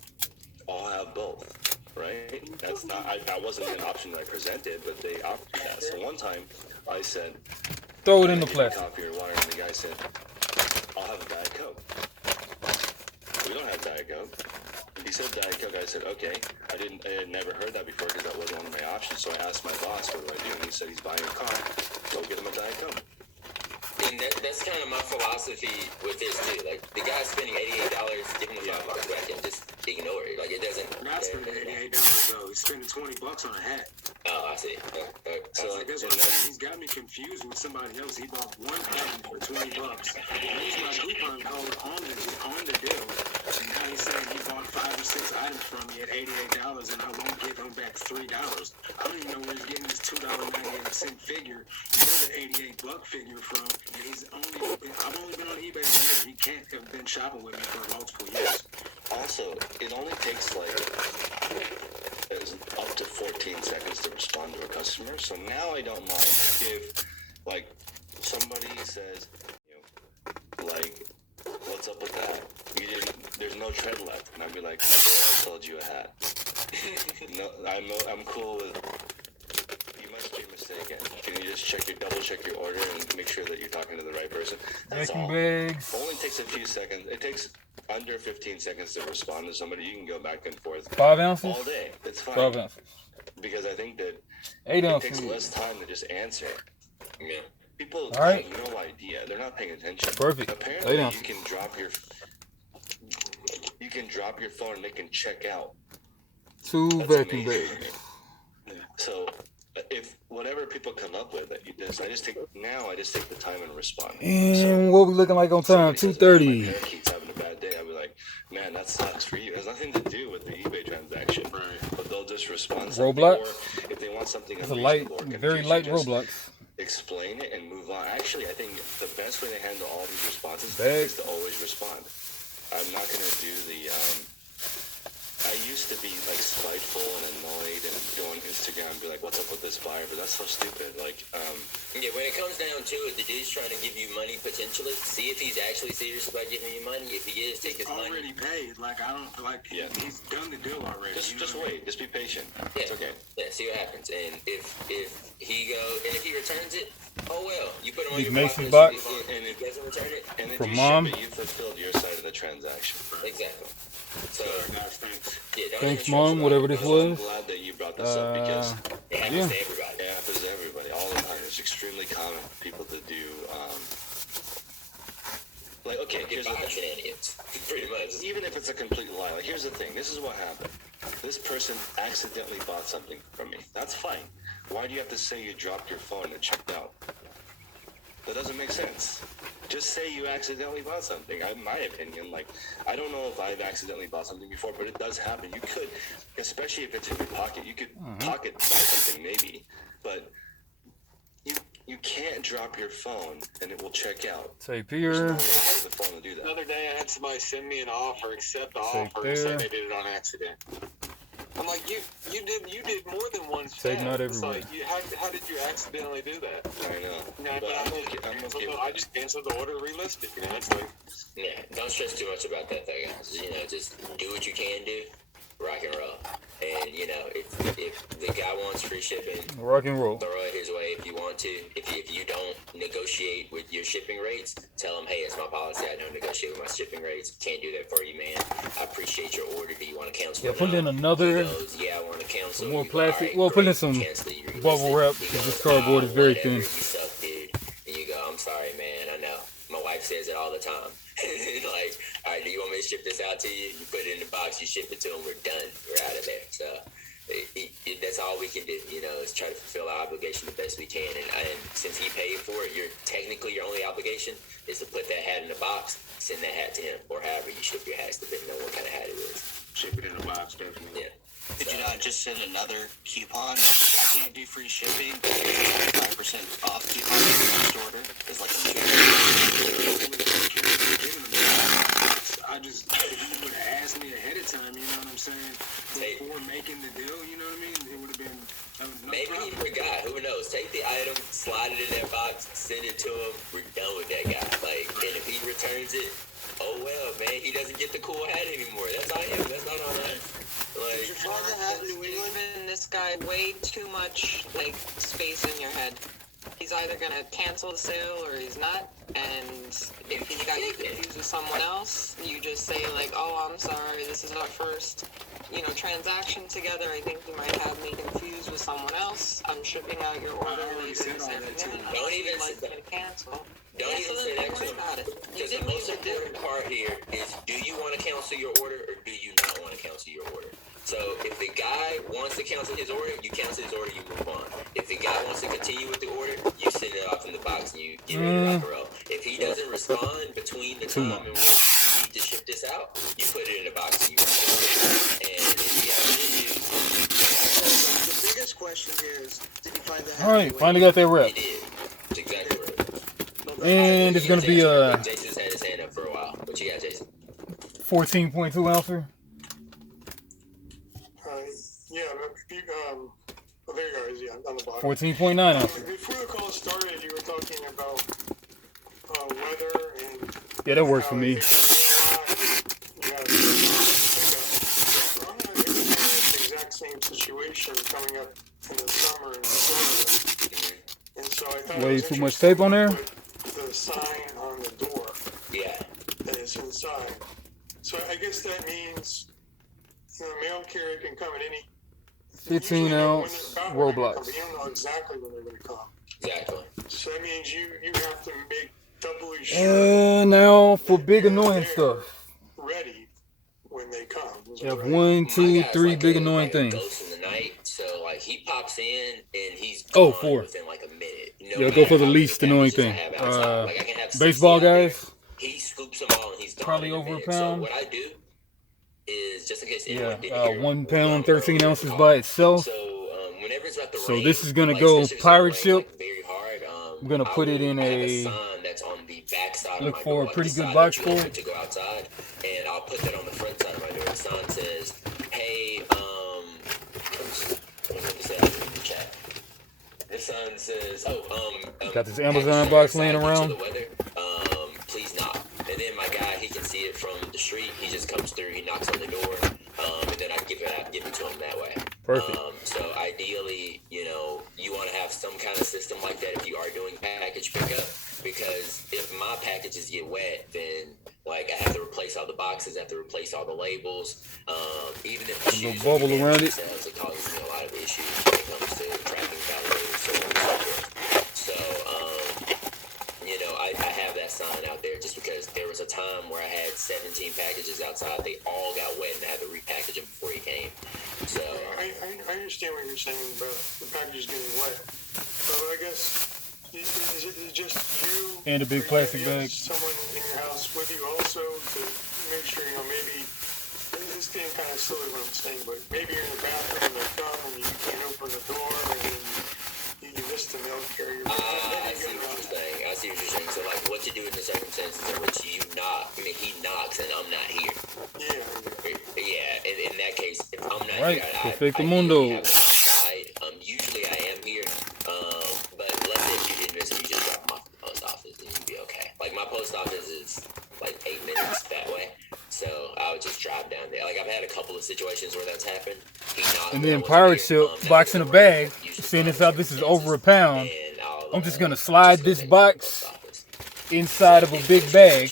I'll have both. right? That's not, that wasn't an option that I presented, but they offered that. So one time I said, Throw it in the "Give me plastic. coffee or water," and the guy said, "I'll have a Diet Coke." We don't have Diet Coke. He said Diet Coke. I said, okay. I had never heard that before because that wasn't one of my options. So I asked my boss, what do I do? And he said he's buying a car. Go get him a Diet Coke. And that's kind of my philosophy with this too. Like the guy spending $88, give him the $5 back and just ignore it. Like it doesn't. Not spending $88 though. He's spending $20 on a hat. Oh, I see. So that's what I'm saying. He's got me confused with somebody else. He bought one hat for $20. Used my coupon code on the deal. And now he's saying he bought 5 or 6 items from me at $88, and I won't give him back $3. I don't even know where he's getting this $2.98 figure. You're the $88 figure from. And I've only been on eBay a year. He can't have been shopping with me for multiple years. Also, it only takes like up to 14 seconds to respond to a customer. So now I don't mind if like somebody says, like, what's up with that? There's no tread left. And I'd be like, sure, I sold you a hat. No, I'm cool with, you must be mistaken. Can you just double check your order and make sure that you're talking to the right person? That's all. Bags. Only takes a few seconds. It takes under 15 seconds to respond to somebody. You can go back and forth 5 ounces? all day. It's fine. 5 ounces. Because I think that 8 it ounces. takes less time to just answer. Yeah. People Right. have no idea. They're not paying attention. Perfect. 8 Apparently, ounces. you can drop your phone and they can check out. 2 That's vacuum amazing. bags. So if whatever people come up with, I just take the time and respond. And what we looking like on time? 2:30. My parakeet's having a bad day. I'll be like, man, that sucks for you. It has nothing to do with the eBay transaction. Right. But they'll just respond. Roblox? Or if they want something It's a light, very light Roblox. Explain it and move on. Actually, I think the best way to handle all these responses Bags. is to always respond. I'm not going to do the... I used to be like spiteful and annoyed and go on Instagram and be like, what's up with this buyer? But that's so stupid. Like, Yeah, when it comes down to it, the dude's trying to give you money potentially. See if he's actually serious about giving you money. If he is, take his money. Already paid. Like, I don't, like, Yeah. he's done the deal already. just wait. Just be patient. Yeah. It's okay. Yeah, see what happens. And if he returns it, oh well. You put him on These your Mason block box? list. And if he doesn't return it, And if From you mom? ship it, you fulfilled your side of the transaction. exactly. So Thanks. yeah, don't Thanks, even Mom, stress whatever about this So I'm was. glad that you brought this up because it. It happens Yeah. to everybody. it happens to everybody all the time. It's extremely common for people to do, like, okay, here's the Goodbye, thing. shenanigans. Pretty much. Even if it's a complete lie, like, here's the thing. This is what happened. This person accidentally bought something from me. That's fine. Why do you have to say you dropped your phone and checked out? That doesn't make sense. Just say you accidentally bought something. In my opinion, like, I don't know if I've accidentally bought something before, but it does happen. You could, especially if it's in your pocket, you could pocket buy something maybe, but you can't drop your phone and it will check out. Tape There's here. no way for the phone to do The that. other day I had somebody send me an offer, accept the Take offer, and say there. they did it on accident. I'm like, you did more than one Take step. not It's everywhere. like, how did you accidentally do that? I know. No, But but I'm okay with I just canceled the order, relisted. You know, it's like, Yeah, don't stress too much about that, though, guys. You know, just do what you can do, rock and roll. And you know, if the guy wants free shipping, Rock and roll. throw it his way if you want to. If you don't negotiate with your shipping rates, tell him, hey, it's my policy. I don't negotiate with my shipping rates. Can't do that for you, man. I appreciate your order. Do you want to cancel? Yeah, or put not? in another- He goes, yeah, I want to cancel. more You go, plastic. "All Well, put in great, some cancel it, you relist bubble it." wrap, He 'cause goes, this cardboard is very whatever, thin. You suck, dude. And you go, I'm sorry, man. I know. My wife says it all the time. Like, all right, do you want me to ship this out to you? You put it in the box, you ship it to them, we're done. We're out of there. So that's all we can do, you know, is try to fulfill our obligation the best we can. And since he paid for it, your only obligation is to put that hat in the box, send that hat to him, or however you ship your hats, depending on what kind of hat it is. Ship it in a box, definitely. Yeah. Could you not just send another coupon? I can't do free shipping. 5% off coupon for the first order is like I just, if you would have asked me ahead of time, you know what I'm saying, before making the deal, you know what I mean, it would have been no Maybe he problem. forgot. Who knows? Take the item, slide it in that box, send it to him. We're done with that guy. Like, and if he returns it, oh well, man. He doesn't get the cool hat anymore. That's on him. That's not on us. Did you find that in New England? Giving this guy way too much like space in your head. He's either gonna cancel the sale or he's not. And if he got you confused with someone else, you just say like, "Oh, I'm sorry. This is our first, transaction together. I think you might have me confused with someone else. I'm shipping out your order later this afternoon. Don't even like me to cancel." Don't Yeah, even so say then that don't to worry about it. him. You Because did the what most you did. important part here is, do you want to cancel your order or do you not want to cancel your order? So if the guy wants to cancel his order, you cancel his order, you move on. If the guy wants to continue with the order, you send it off in the box and you get ready to rock and roll. If he doesn't respond between the time and when you need to ship this out, you put it in a box and you rock and roll. And if you have issues, The biggest question here is, did you find that? All right, finally got that rep. he did. That's exactly right. And it's gonna be a Jason's had his hand up for a while. What you got, Jason? 14.2 ouncer. Yeah, well, there you go. Yeah, on the bottom. 14.9 ounces. Before the call started, you were talking about weather and. Yeah, that works for me. I'm going to experience the exact same situation coming up in the summer in Florida. And so I thought Way too much tape on there? Put the sign on the door. Yeah. That it's inside. So I guess that means mail carrier can come at any 15 ounce Roblox. You don't know exactly when they're going to come. Exactly. So that means you have to make doubly sure. Now for big annoying stuff. Ready when they come. You have 1, 2, 3 big annoying things. Ghost in the night, so like he pops in and he's Oh, gone 4. within like a minute. Yeah, go for the least annoying thing. Baseball guys. He scoops them all and he's gone. Probably in a over a minute. pound. So what I do is, just in case Yeah, anyone didn't hear, 1 pound, 13 ounces by itself. So whenever it's about to So rain, this is gonna like, go especially if it's pirate raining, ship. like, very hard, I'm gonna put it in I have a sign that's on the back side look of my for door, a like pretty the good side box that you for open it. to go outside, and I'll put that on the front side of my door. The sign says, "Hey, let me put this out in the chat." The sign says, got this Amazon box laying around. The weather, please knock. And then my guy, he can see it from the street. He just comes through, he knocks on the door, and then I give it to him that way. Perfect. So ideally, you want to have some kind of system like that if you are doing package pickup, because if my packages get wet, then like I have to replace all the boxes, I have to replace all the labels. Even if the shoes bubble around it. it causes me a lot of issues when it comes to tracking values, so on and so forth. So, I have that sign out there just because there was a time where I had 17 packages outside. They all got wet and I had to repackage them before he came. So I understand what you're saying about the packages getting wet. But I guess, is it just you? And a big plastic bag. Someone in your house with you also to make sure, maybe, this is getting kind of silly what I'm saying, but maybe you're in the bathroom and they come and you can't open the door and then you miss the mail carrier. I see what you're saying. So, like, what you do in the circumstances in which he knocks and I'm not here. Yeah, in that case, if I'm not Right, here, perfecto I mundo. usually I am here, but let's say if you did miss it, you just drop them off at the post office and you'd be okay. Like, my post office is like 8 minutes that way, so I would just drive down there. Like, I've had a couple of situations where that's happened. And then pirate ship, box in a bag, seeing this out, this is over a pound. I'm just gonna slide this box inside of a big bag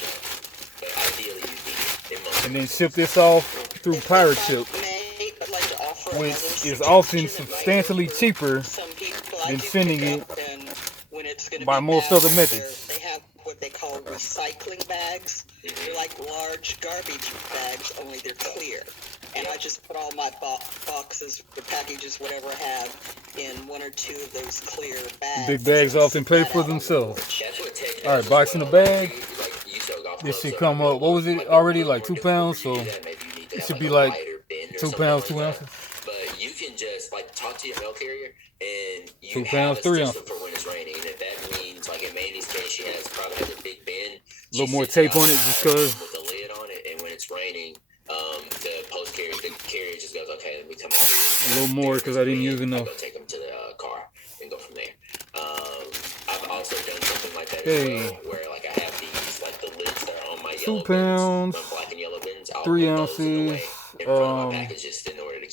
and then ship this off through pirate ship, which is often substantially cheaper than sending it by most other methods. They have what they call recycling bags. They're like large garbage bags, only they're clear. And I just put all my boxes, the packages, whatever I have, in 1 or 2 of those clear bags. Big bags often pay for themselves. All right, box in a bag. This should come up. What was it already? Like 2 pounds. So it should be like 2 pounds, 2 ounces. But you can just like talk to your mail carrier and you 2 pounds, 3 ounces. for when it's raining. And if that means, like in Mandy's case, she probably has a big bin. A little more tape on it just because. With the lid on it, and when it's raining, the carrier just goes, okay, let me come out here. A little more because I didn't use enough. Go take them to the car and go from there. I've also done something like that Hey. as well, where like I have these like the lids that are on my 2 pounds, 3 ounces. in front of my package just in order to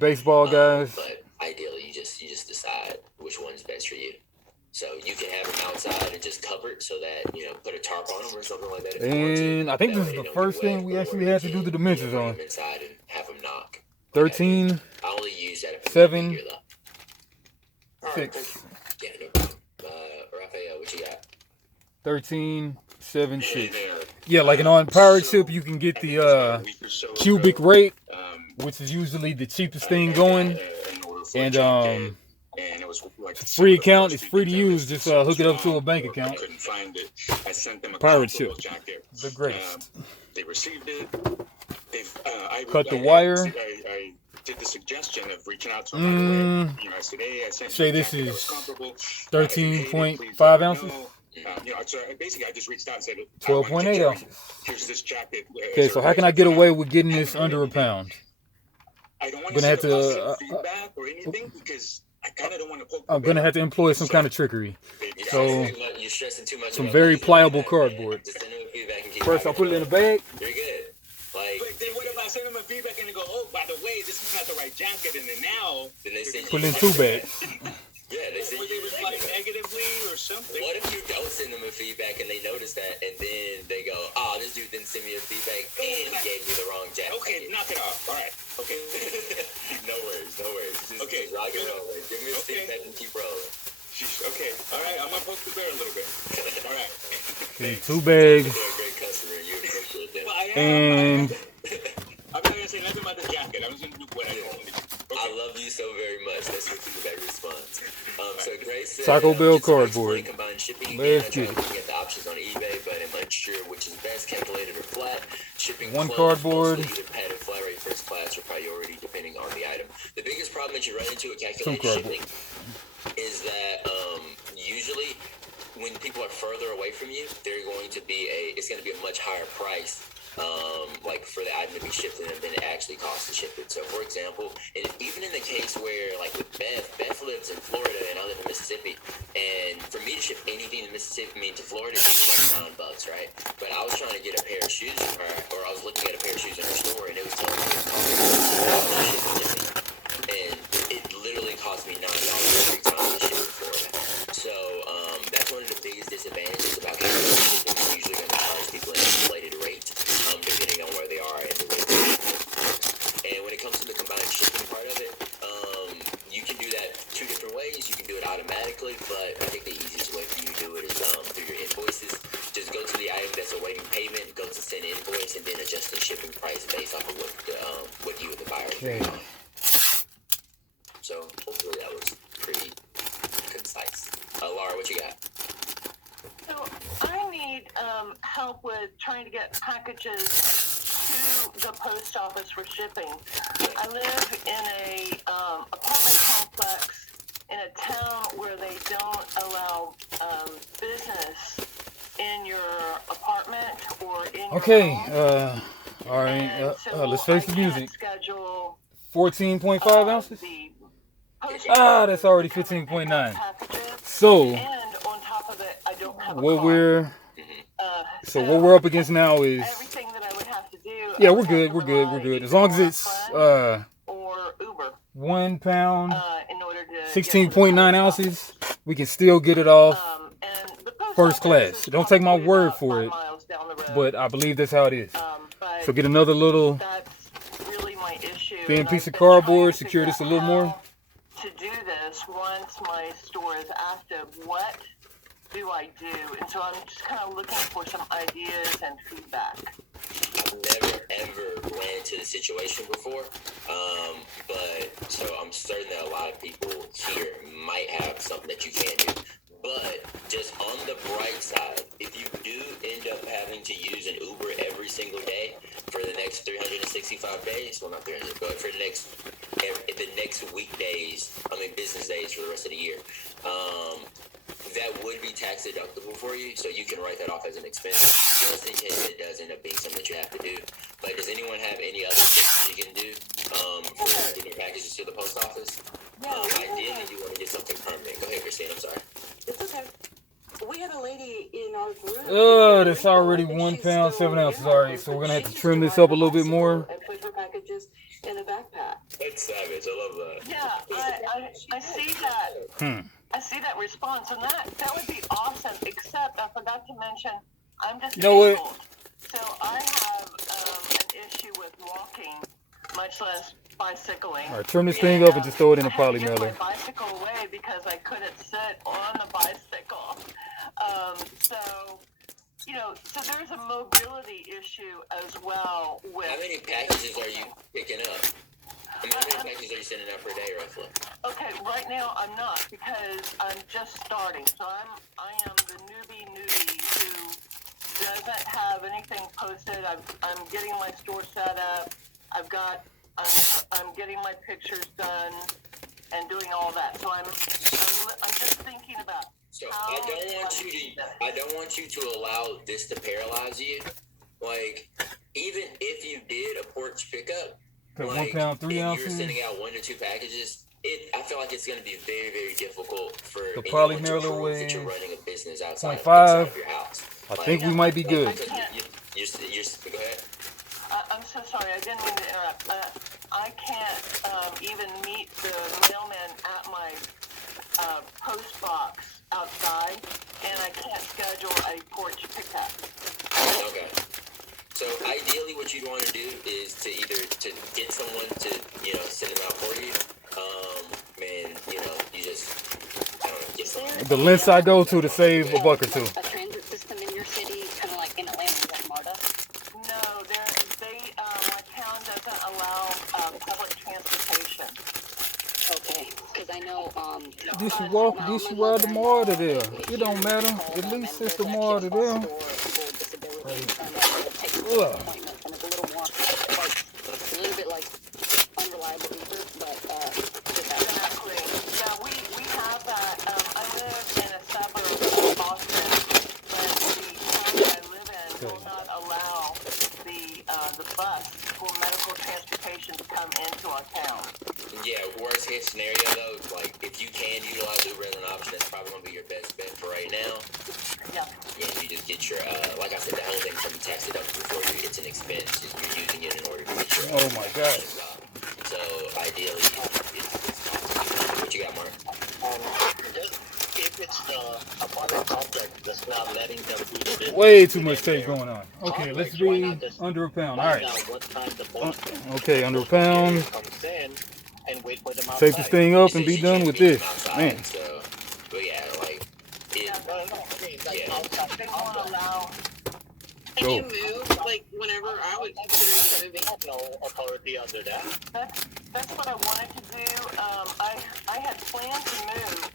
baseball guys. But ideally, you just decide which one's best for you. So you can have them outside and just covered so that, put a tarp on them or something like that. If you want to. And I think That this way is they the don't first get thing wet, we or actually you had to do can, the dimensions bring on. them inside and have them knock. 13, I only use that if I'm 7, here, though. All right, thank 6. you. Yeah, no problem. Raphael, what you got? 13, 7, Hey 6. there. Yeah, like on pirate So, ship, you can get I think the it's about a week or so cubic ago, rate, um, which is usually the cheapest I thing got going. an order for a And jacket, and it was like it's a some free of the account. first It's free to details use. listed, Just so it hook was it up to a wrong, bank or I account. couldn't find it. I sent them a Pirate comparable ship, jacket. the greatest. They received it. I Cut the wire. I did the suggestion of reaching out to them right away. I said, hey, I sent you Say a this jacket that was is comparable. 13.5 ounces. So basically, I just reached out and said, 12.8 ounces. here's this jacket. Okay, so how can I get away with getting this under a pound? I don't want I'm gonna have to to. feedback or anything because I kind of don't want to poke. I'm gonna have to employ some kind of trickery. So You're stressing too much. some very pliable cardboard. Just send them a feedback and keep First, I'll put it in a bag. You're good. Like, But then what if I send them a feedback and they go, oh, by the way, this is not the right jacket, and then now then they say Put it in 2 bags. Yeah, they say would they reply negatively or something? What if you don't send them a feedback and they notice that, and then they go, oh, this dude didn't send me a feedback and he gave me the wrong jacket. Okay, knock it off. All right. Okay. No worries, no worries. Just, Okay. just rock and roll. Give me a Okay. feedback and keep rolling. Sheesh. Okay. All right. I'm gonna poke the bear a little bit. All right. Okay, 2 bags. You're a great customer and you're appreciate that. Well, I am. And I'm not gonna say nothing about the jacket. I'm just gonna do what I told him to do. I love you so very much. That's your feedback response. So Grace said, Taco Bell just cardboard. explain combined shipping. Let's I tried get it. looking at the options on eBay, but I'm unsure which is best, calculated or flat. Shipping One closed, cardboard. mostly either padded flat rate, first class, or priority, depending on the item. The biggest problem that you run into with calculated cardboard. shipping is that usually when people are further away from you, it's going to be a much higher price. Like for the item to be shipped to them than it actually costs to ship it. So, for example, and even in the case where, like with Beth lives in Florida and I live in Mississippi, and for me to ship anything to Mississippi, to Florida, it'd be like $9, right? But I was trying to get a pair of shoes from her, or I was looking at a pair of shoes in her store, and it was telling me it cost me and it literally cost me $9 every time I ship to Florida. So, that's one of the biggest disadvantages about calculated shipping. It's usually going to charge people an inflated rate. Depending on where they are and the rate. And when it comes to the combined shipping part of it, you can do that 2 different ways. You can do it automatically, but I think the easiest way for you to do it is through your invoices. Just go to the item that's awaiting payment, go to send invoice, and then adjust the shipping price based off of what you and the buyer agree on. So hopefully that was pretty concise. Laura, what you got? So I need help with trying to get packages to the post office for shipping. I live in a apartment complex in a town where they don't allow business in your apartment or in your home. All right. So Let's face the I can't music. schedule 14.5 ounces. the post That's already 15.9. packages. So And on top of it, I don't have a what car. what So we're up against now is everything that I would have to do. yeah, we're good. As long as it's or Uber 1 pound, in order to 16.9 ounces, we can still get it off and the post first office class. is Don't take my probably word about for 5 it, miles down the road. but I believe that's how it is. But So get another little that's really my issue. thin and piece I've of been trying cardboard, to secure figure this a out little more. how to do this once my store is active. What do I do? And so I'm just kind of looking for some ideas and feedback. Never ever ran into the situation before, but so I'm certain that a lot of people here might have something that you can do. But just on the bright side, if you do end up having to use an Uber every single day for the next 365 days, well not 300, but for the next weekdays, business days for the rest of the year, that would be tax deductible for you, so you can write that off as an expense, just in case it does end up being something that you have to do. But does anyone have any other tips you can do for getting packages to the post office? Ideally, you want to get something permanent. Go ahead, Christine, I'm sorry. It's okay. We had a lady in our group. Oh, that's already 1 pound, 7 ounces. Alright, so we're gonna have to trim this up a little bit more. And put her packages in a backpack. That's savage. I I see that. I see that response, and that would be awesome. Except I forgot to mention, I'm disabled, You know what? so I have an issue with walking, much less bicycling. All right, turn this thing up and just throw it in a poly I had to mailer. give my bicycle away because I couldn't sit on the bicycle. So there's a mobility issue as well with. How many packages are you picking up? I mean, how many packages are you sending out per day, roughly? Okay, right now I'm not because I'm just starting. So I am the newbie who doesn't have anything posted. I'm getting my store set up. I'm getting my pictures done and doing all that. So I'm just thinking about. So I don't want you to allow this to paralyze you. Like, even if you did a porch pickup, Okay, like, 1 pound, 3 if ounces. you're sending out 1 to 2 packages, I feel like it's going to be very, very difficult for The anyone poly to mailer prove weighs that you're running a business outside 0.5. of your house. I think we might be good. Go ahead. I'm so sorry. I didn't mean to interrupt. I can't even meet the mailman at my post box outside, and I can't schedule a porch pickup. Okay. So ideally, what you'd want to do is to either to get someone to send them out for you, and you just get someone. The lengths I go to save a buck or two. A transit system in your city, kind of like in Atlanta, like MARTA? No, my town doesn't allow public transportation. Okay, because I know, This you ride the MARTA there. It don't matter. At least it's the MARTA there. appointments, and it's a little bit like unreliable Uber, but Exactly. Yeah, we have that. I live in a suburb of Boston, but the town that I live in will not allow the bus for medical transportation to come into our town. Yeah, worst case scenario though, like if you can utilize Uber as an option, that's probably gonna be your best bet for right now. Yeah. Yeah, you just get your like I said, the whole thing from tax deductible for you, it's an expense. You're using it in order to get your Oh my God. So ideally, what you got, Mark? If it's the apartment complex that's not letting them do the business. Way too much tape going on. Okay, let's be under a pound. All right. What time the Okay, under a pound. comes in and wait for them outside. Take this thing up and be done with this. Man. So, but yeah, like, They won't allow. Can you move, like, whenever I would consider you moving? No authority under that. That's what I wanted to do. I had planned to move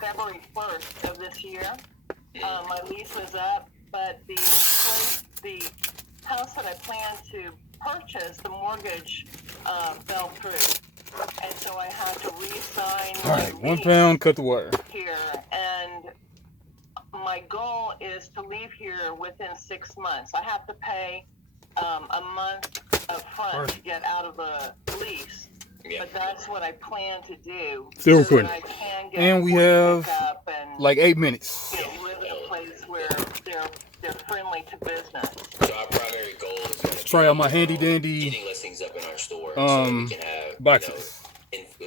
February 1st of this year. My lease was up, but the house that I planned to purchase, the mortgage fell through, and so I had to re-sign. All right, 1 pound, cut the wire. Here, and my goal is to leave here within 6 months. I have to pay a month up front to get out of the lease. Yeah. But that's what I plan to do. Still so recording. that I can get And we have and, like 8 minutes. Live in a place where they're friendly to business. So our primary goal is Let's try out my handy dandy getting listings up in our store, so we can have boxes.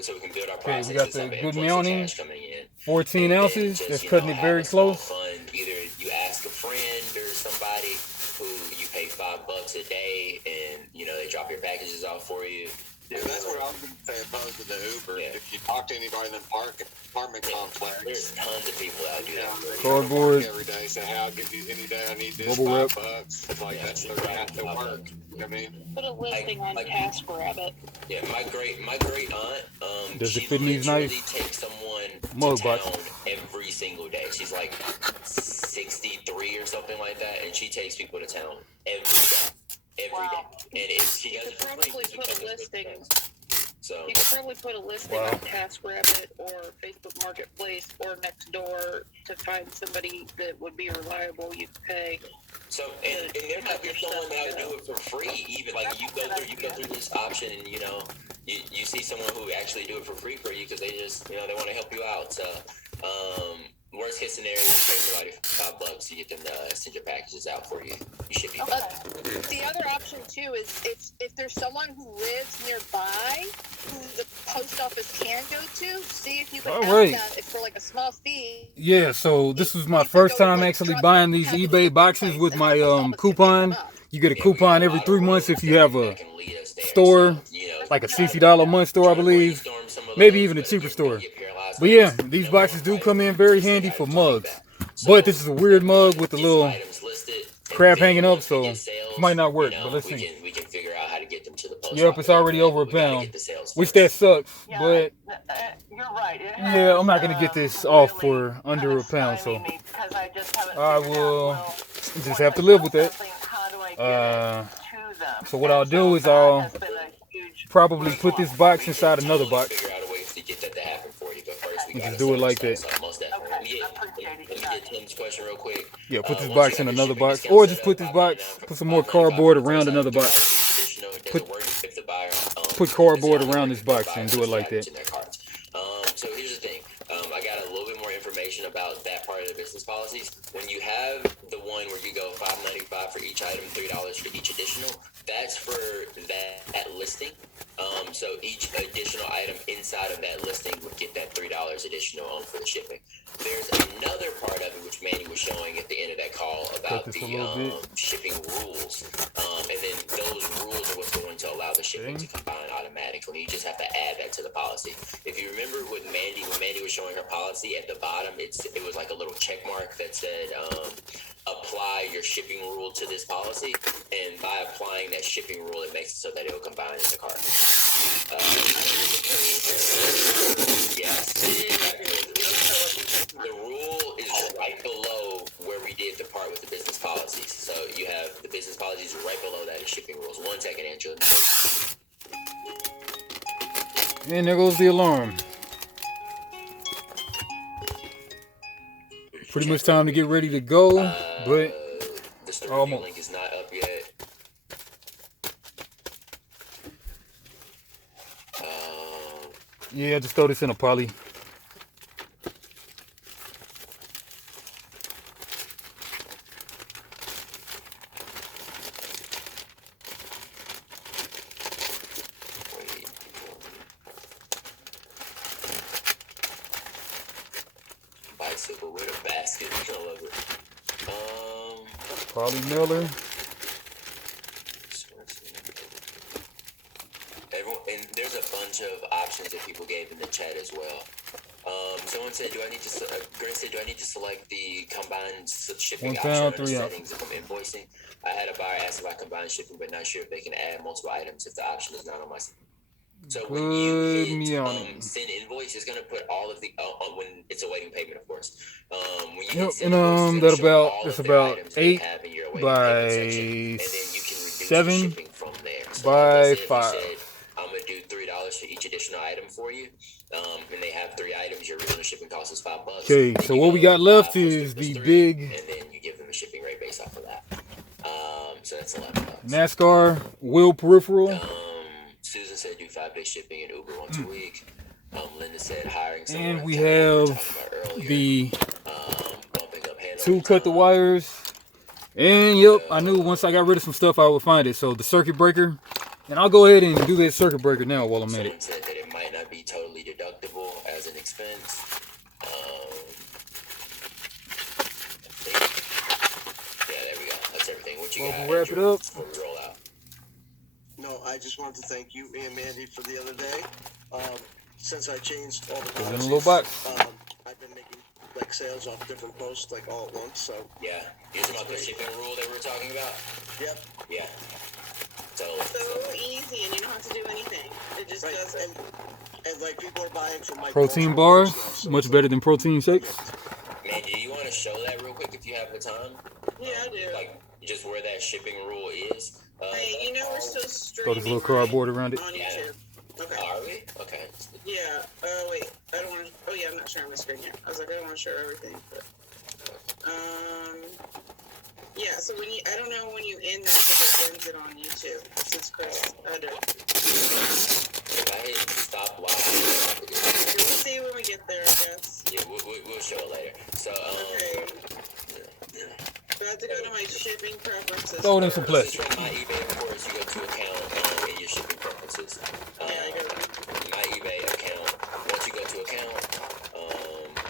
So we can build our Okay, process. we got the good mounting, coming in. 14 ounces. That's cutting it very close. Fun. Either you ask a friend or somebody who you pay $5 a day, and they drop your packages off for you. Yeah, that's what I was going to say opposed to the Uber. Yeah. If you talk to anybody in the apartment complex, there's tons of people that do that. Cardboard. Every day say, hey, I'll give you any day I need this, Bubble wrap. $5. It's like that's their path to work. You know what I mean? put a listing on TaskRabbit. Yeah, my great aunt, Does it she fit in these literally knives? takes someone Mug to box. town every single day. She's like 63 or something like that, and she takes people to town every day. Every day. And she You doesn't could probably put a listing. So You could probably put a listing on TaskRabbit or Facebook Marketplace or Nextdoor to find somebody that would be reliable. You could pay. So and there might be someone that would do it for free. Even like you go through this option, and you see someone who actually do it for free for you because they just they want to help you out. So worst case scenario, you pay somebody $5 to get them to send your packages out for you. You should be fine. The other option too is if there's someone who lives nearby who the post office can go to, see if you can ask them if for like a small fee. Yeah, so this was my first time actually buying these eBay boxes with my coupon. You get a coupon every 3 months if you have a store, like a $60 a month store, I believe. Maybe even a cheaper store. But yeah, these boxes do come in very handy for mugs. But this is a weird mug with a little crab hanging up, so it might not work, but let's see. We can figure out how to get them to the post Yep, office. it's already over £1, which that sucks, but You're right. yeah, I'm not going to get this off for under £1, so I will just have to live with that. So what I'll do is I'll probably put this box inside another box. You just do it like that. Yeah, put this box in another box, or just put this box, put some more cardboard around another box. Put cardboard around this box and do it like that. So here's the thing. I got a little bit more information about that part of the business policies. When you have the one where you go $5.95 for each item, $3 for each additional, that's for that listing. So each additional item inside of that listing would get that $3 additional on for the shipping. There's another part of it which Mandy was showing at the end of that call about the shipping rules. And then those rules are what's going to allow the shipping to combine automatically. You just have to add that to the policy. If you remember with Mandy, when Mandy was showing her policy, at the bottom it was like a little check mark that said apply your shipping rule to this policy, and by applying that shipping rule it makes it so that it will combine in the cart. Yes, the rule is right below where we did the part with the business policies. So you have the business policies right below that is shipping rules. 1 second, Angela. And there goes the alarm. Pretty much time to get ready to go, but the store link is not up yet. Yeah, just throw this in a poly. Bicycle with a basket. I love it. Poly mailer. And there's a bunch of options that people gave in the chat as well. Someone said, Grace said, do I need to select the combined shipping option under settings if I'm invoicing? I had a buyer ask about combined shipping, but not sure if they can add multiple items if the option is not on my. So when you hit send invoice, it's going to put all of the when it's awaiting payment, of course. When you hit send invoice, that's about 8 by 7 by 5. I'm going to do $3 for each additional item for you. And they have 3 items. Your original shipping cost is $5. Okay, so what we got left is the big. And then you give them a shipping rate based off of that. So that's $11. NASCAR wheel peripheral. Susan said do 5-day shipping and Uber once a week. Linda said hiring someone. And we have the 2 cut the wires. And yep, I knew once I got rid of some stuff I would find it. So the circuit breaker. And I'll go ahead and do that circuit breaker now while I'm at it. Someone said that it might not be totally deductible as an expense. Yeah, there we go. That's everything. What you got? We'll wrap it up. Before we roll out. No, I just wanted to thank you and Mandy for the other day. Since I changed all the in a policies, little box. I've been making like sales off different posts like all at once. So yeah, you're talking about the shipping rule that we were talking about. Yep. Yeah. So easy, and you don't have to do anything. It just does it. And like people are buying from my Protein bars, much better than protein shakes. Man, do you want to show that real quick if you have the time? Yeah, I do. Like just where that shipping rule is. Hey, you know we're still streaming. Throw this little cardboard around it. On YouTube. Okay. Are we? Okay. Yeah. Oh wait, I don't want to. Oh yeah, I'm not sharing my screen yet. I was like, I don't want to share everything. But, yeah. So when you, I don't know when you end that, if it ends it on YouTube. Since Chris, I do. If I hit stop live. We'll see when we get there, I guess. Yeah, we'll show it later. So So, About to go to my shipping preferences. Throw it in some this is plastic. from my eBay, of course. You go to account and your shipping preferences. My eBay account. Once you go to account,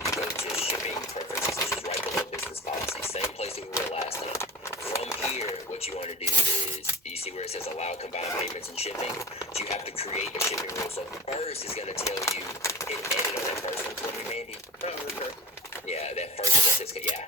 you go to shipping preferences, which is right below business policy. Same place that we were last time. From here, what you want to do is, you see where it says allow combined payments and shipping? So you have to create a shipping rule. So first, it's going to tell you, hit edit on that first one for me, Mandy. Yeah, that first one that says, yeah.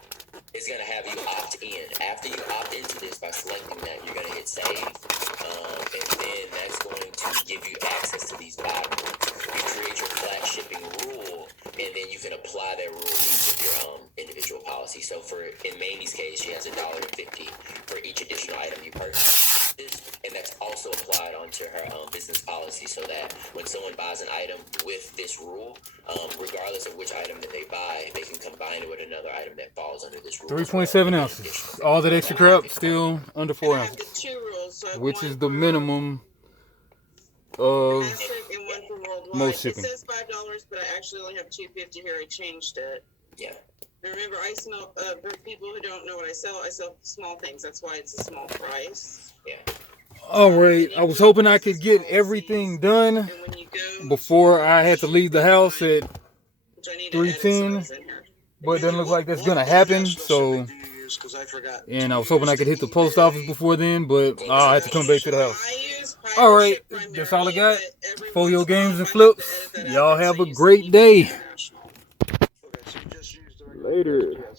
It's going to have you opt in. After you opt into this by selecting that, you're going to hit save. And then that's going to give you access to these buy rules. You create your flat shipping rule, and then you can apply that rule to each of your individual policy. So for in Mandy's case, she has $1.50 for each additional item you purchase. And that's also applied onto her business policy, so that when someone buys an item with this rule, regardless of which item that they buy, they can combine it with another item that falls under this rule. 3.7 ounces. All that extra crap still under 4 ounces, which is the minimum of most shipping. It says $5, but I actually only have $2.50 here. I changed it. Yeah. Remember, I smell. For people who don't know what I sell small things. That's why it's a small price. Yeah. All right. I was hoping I could get everything done before I had to leave the house at 3:10, but it doesn't look like that's gonna happen. So, and I was hoping I could hit the post office before then, but I have to come back to the house. All right, that's all I got. Folio games and flips. Y'all have a great day. Later.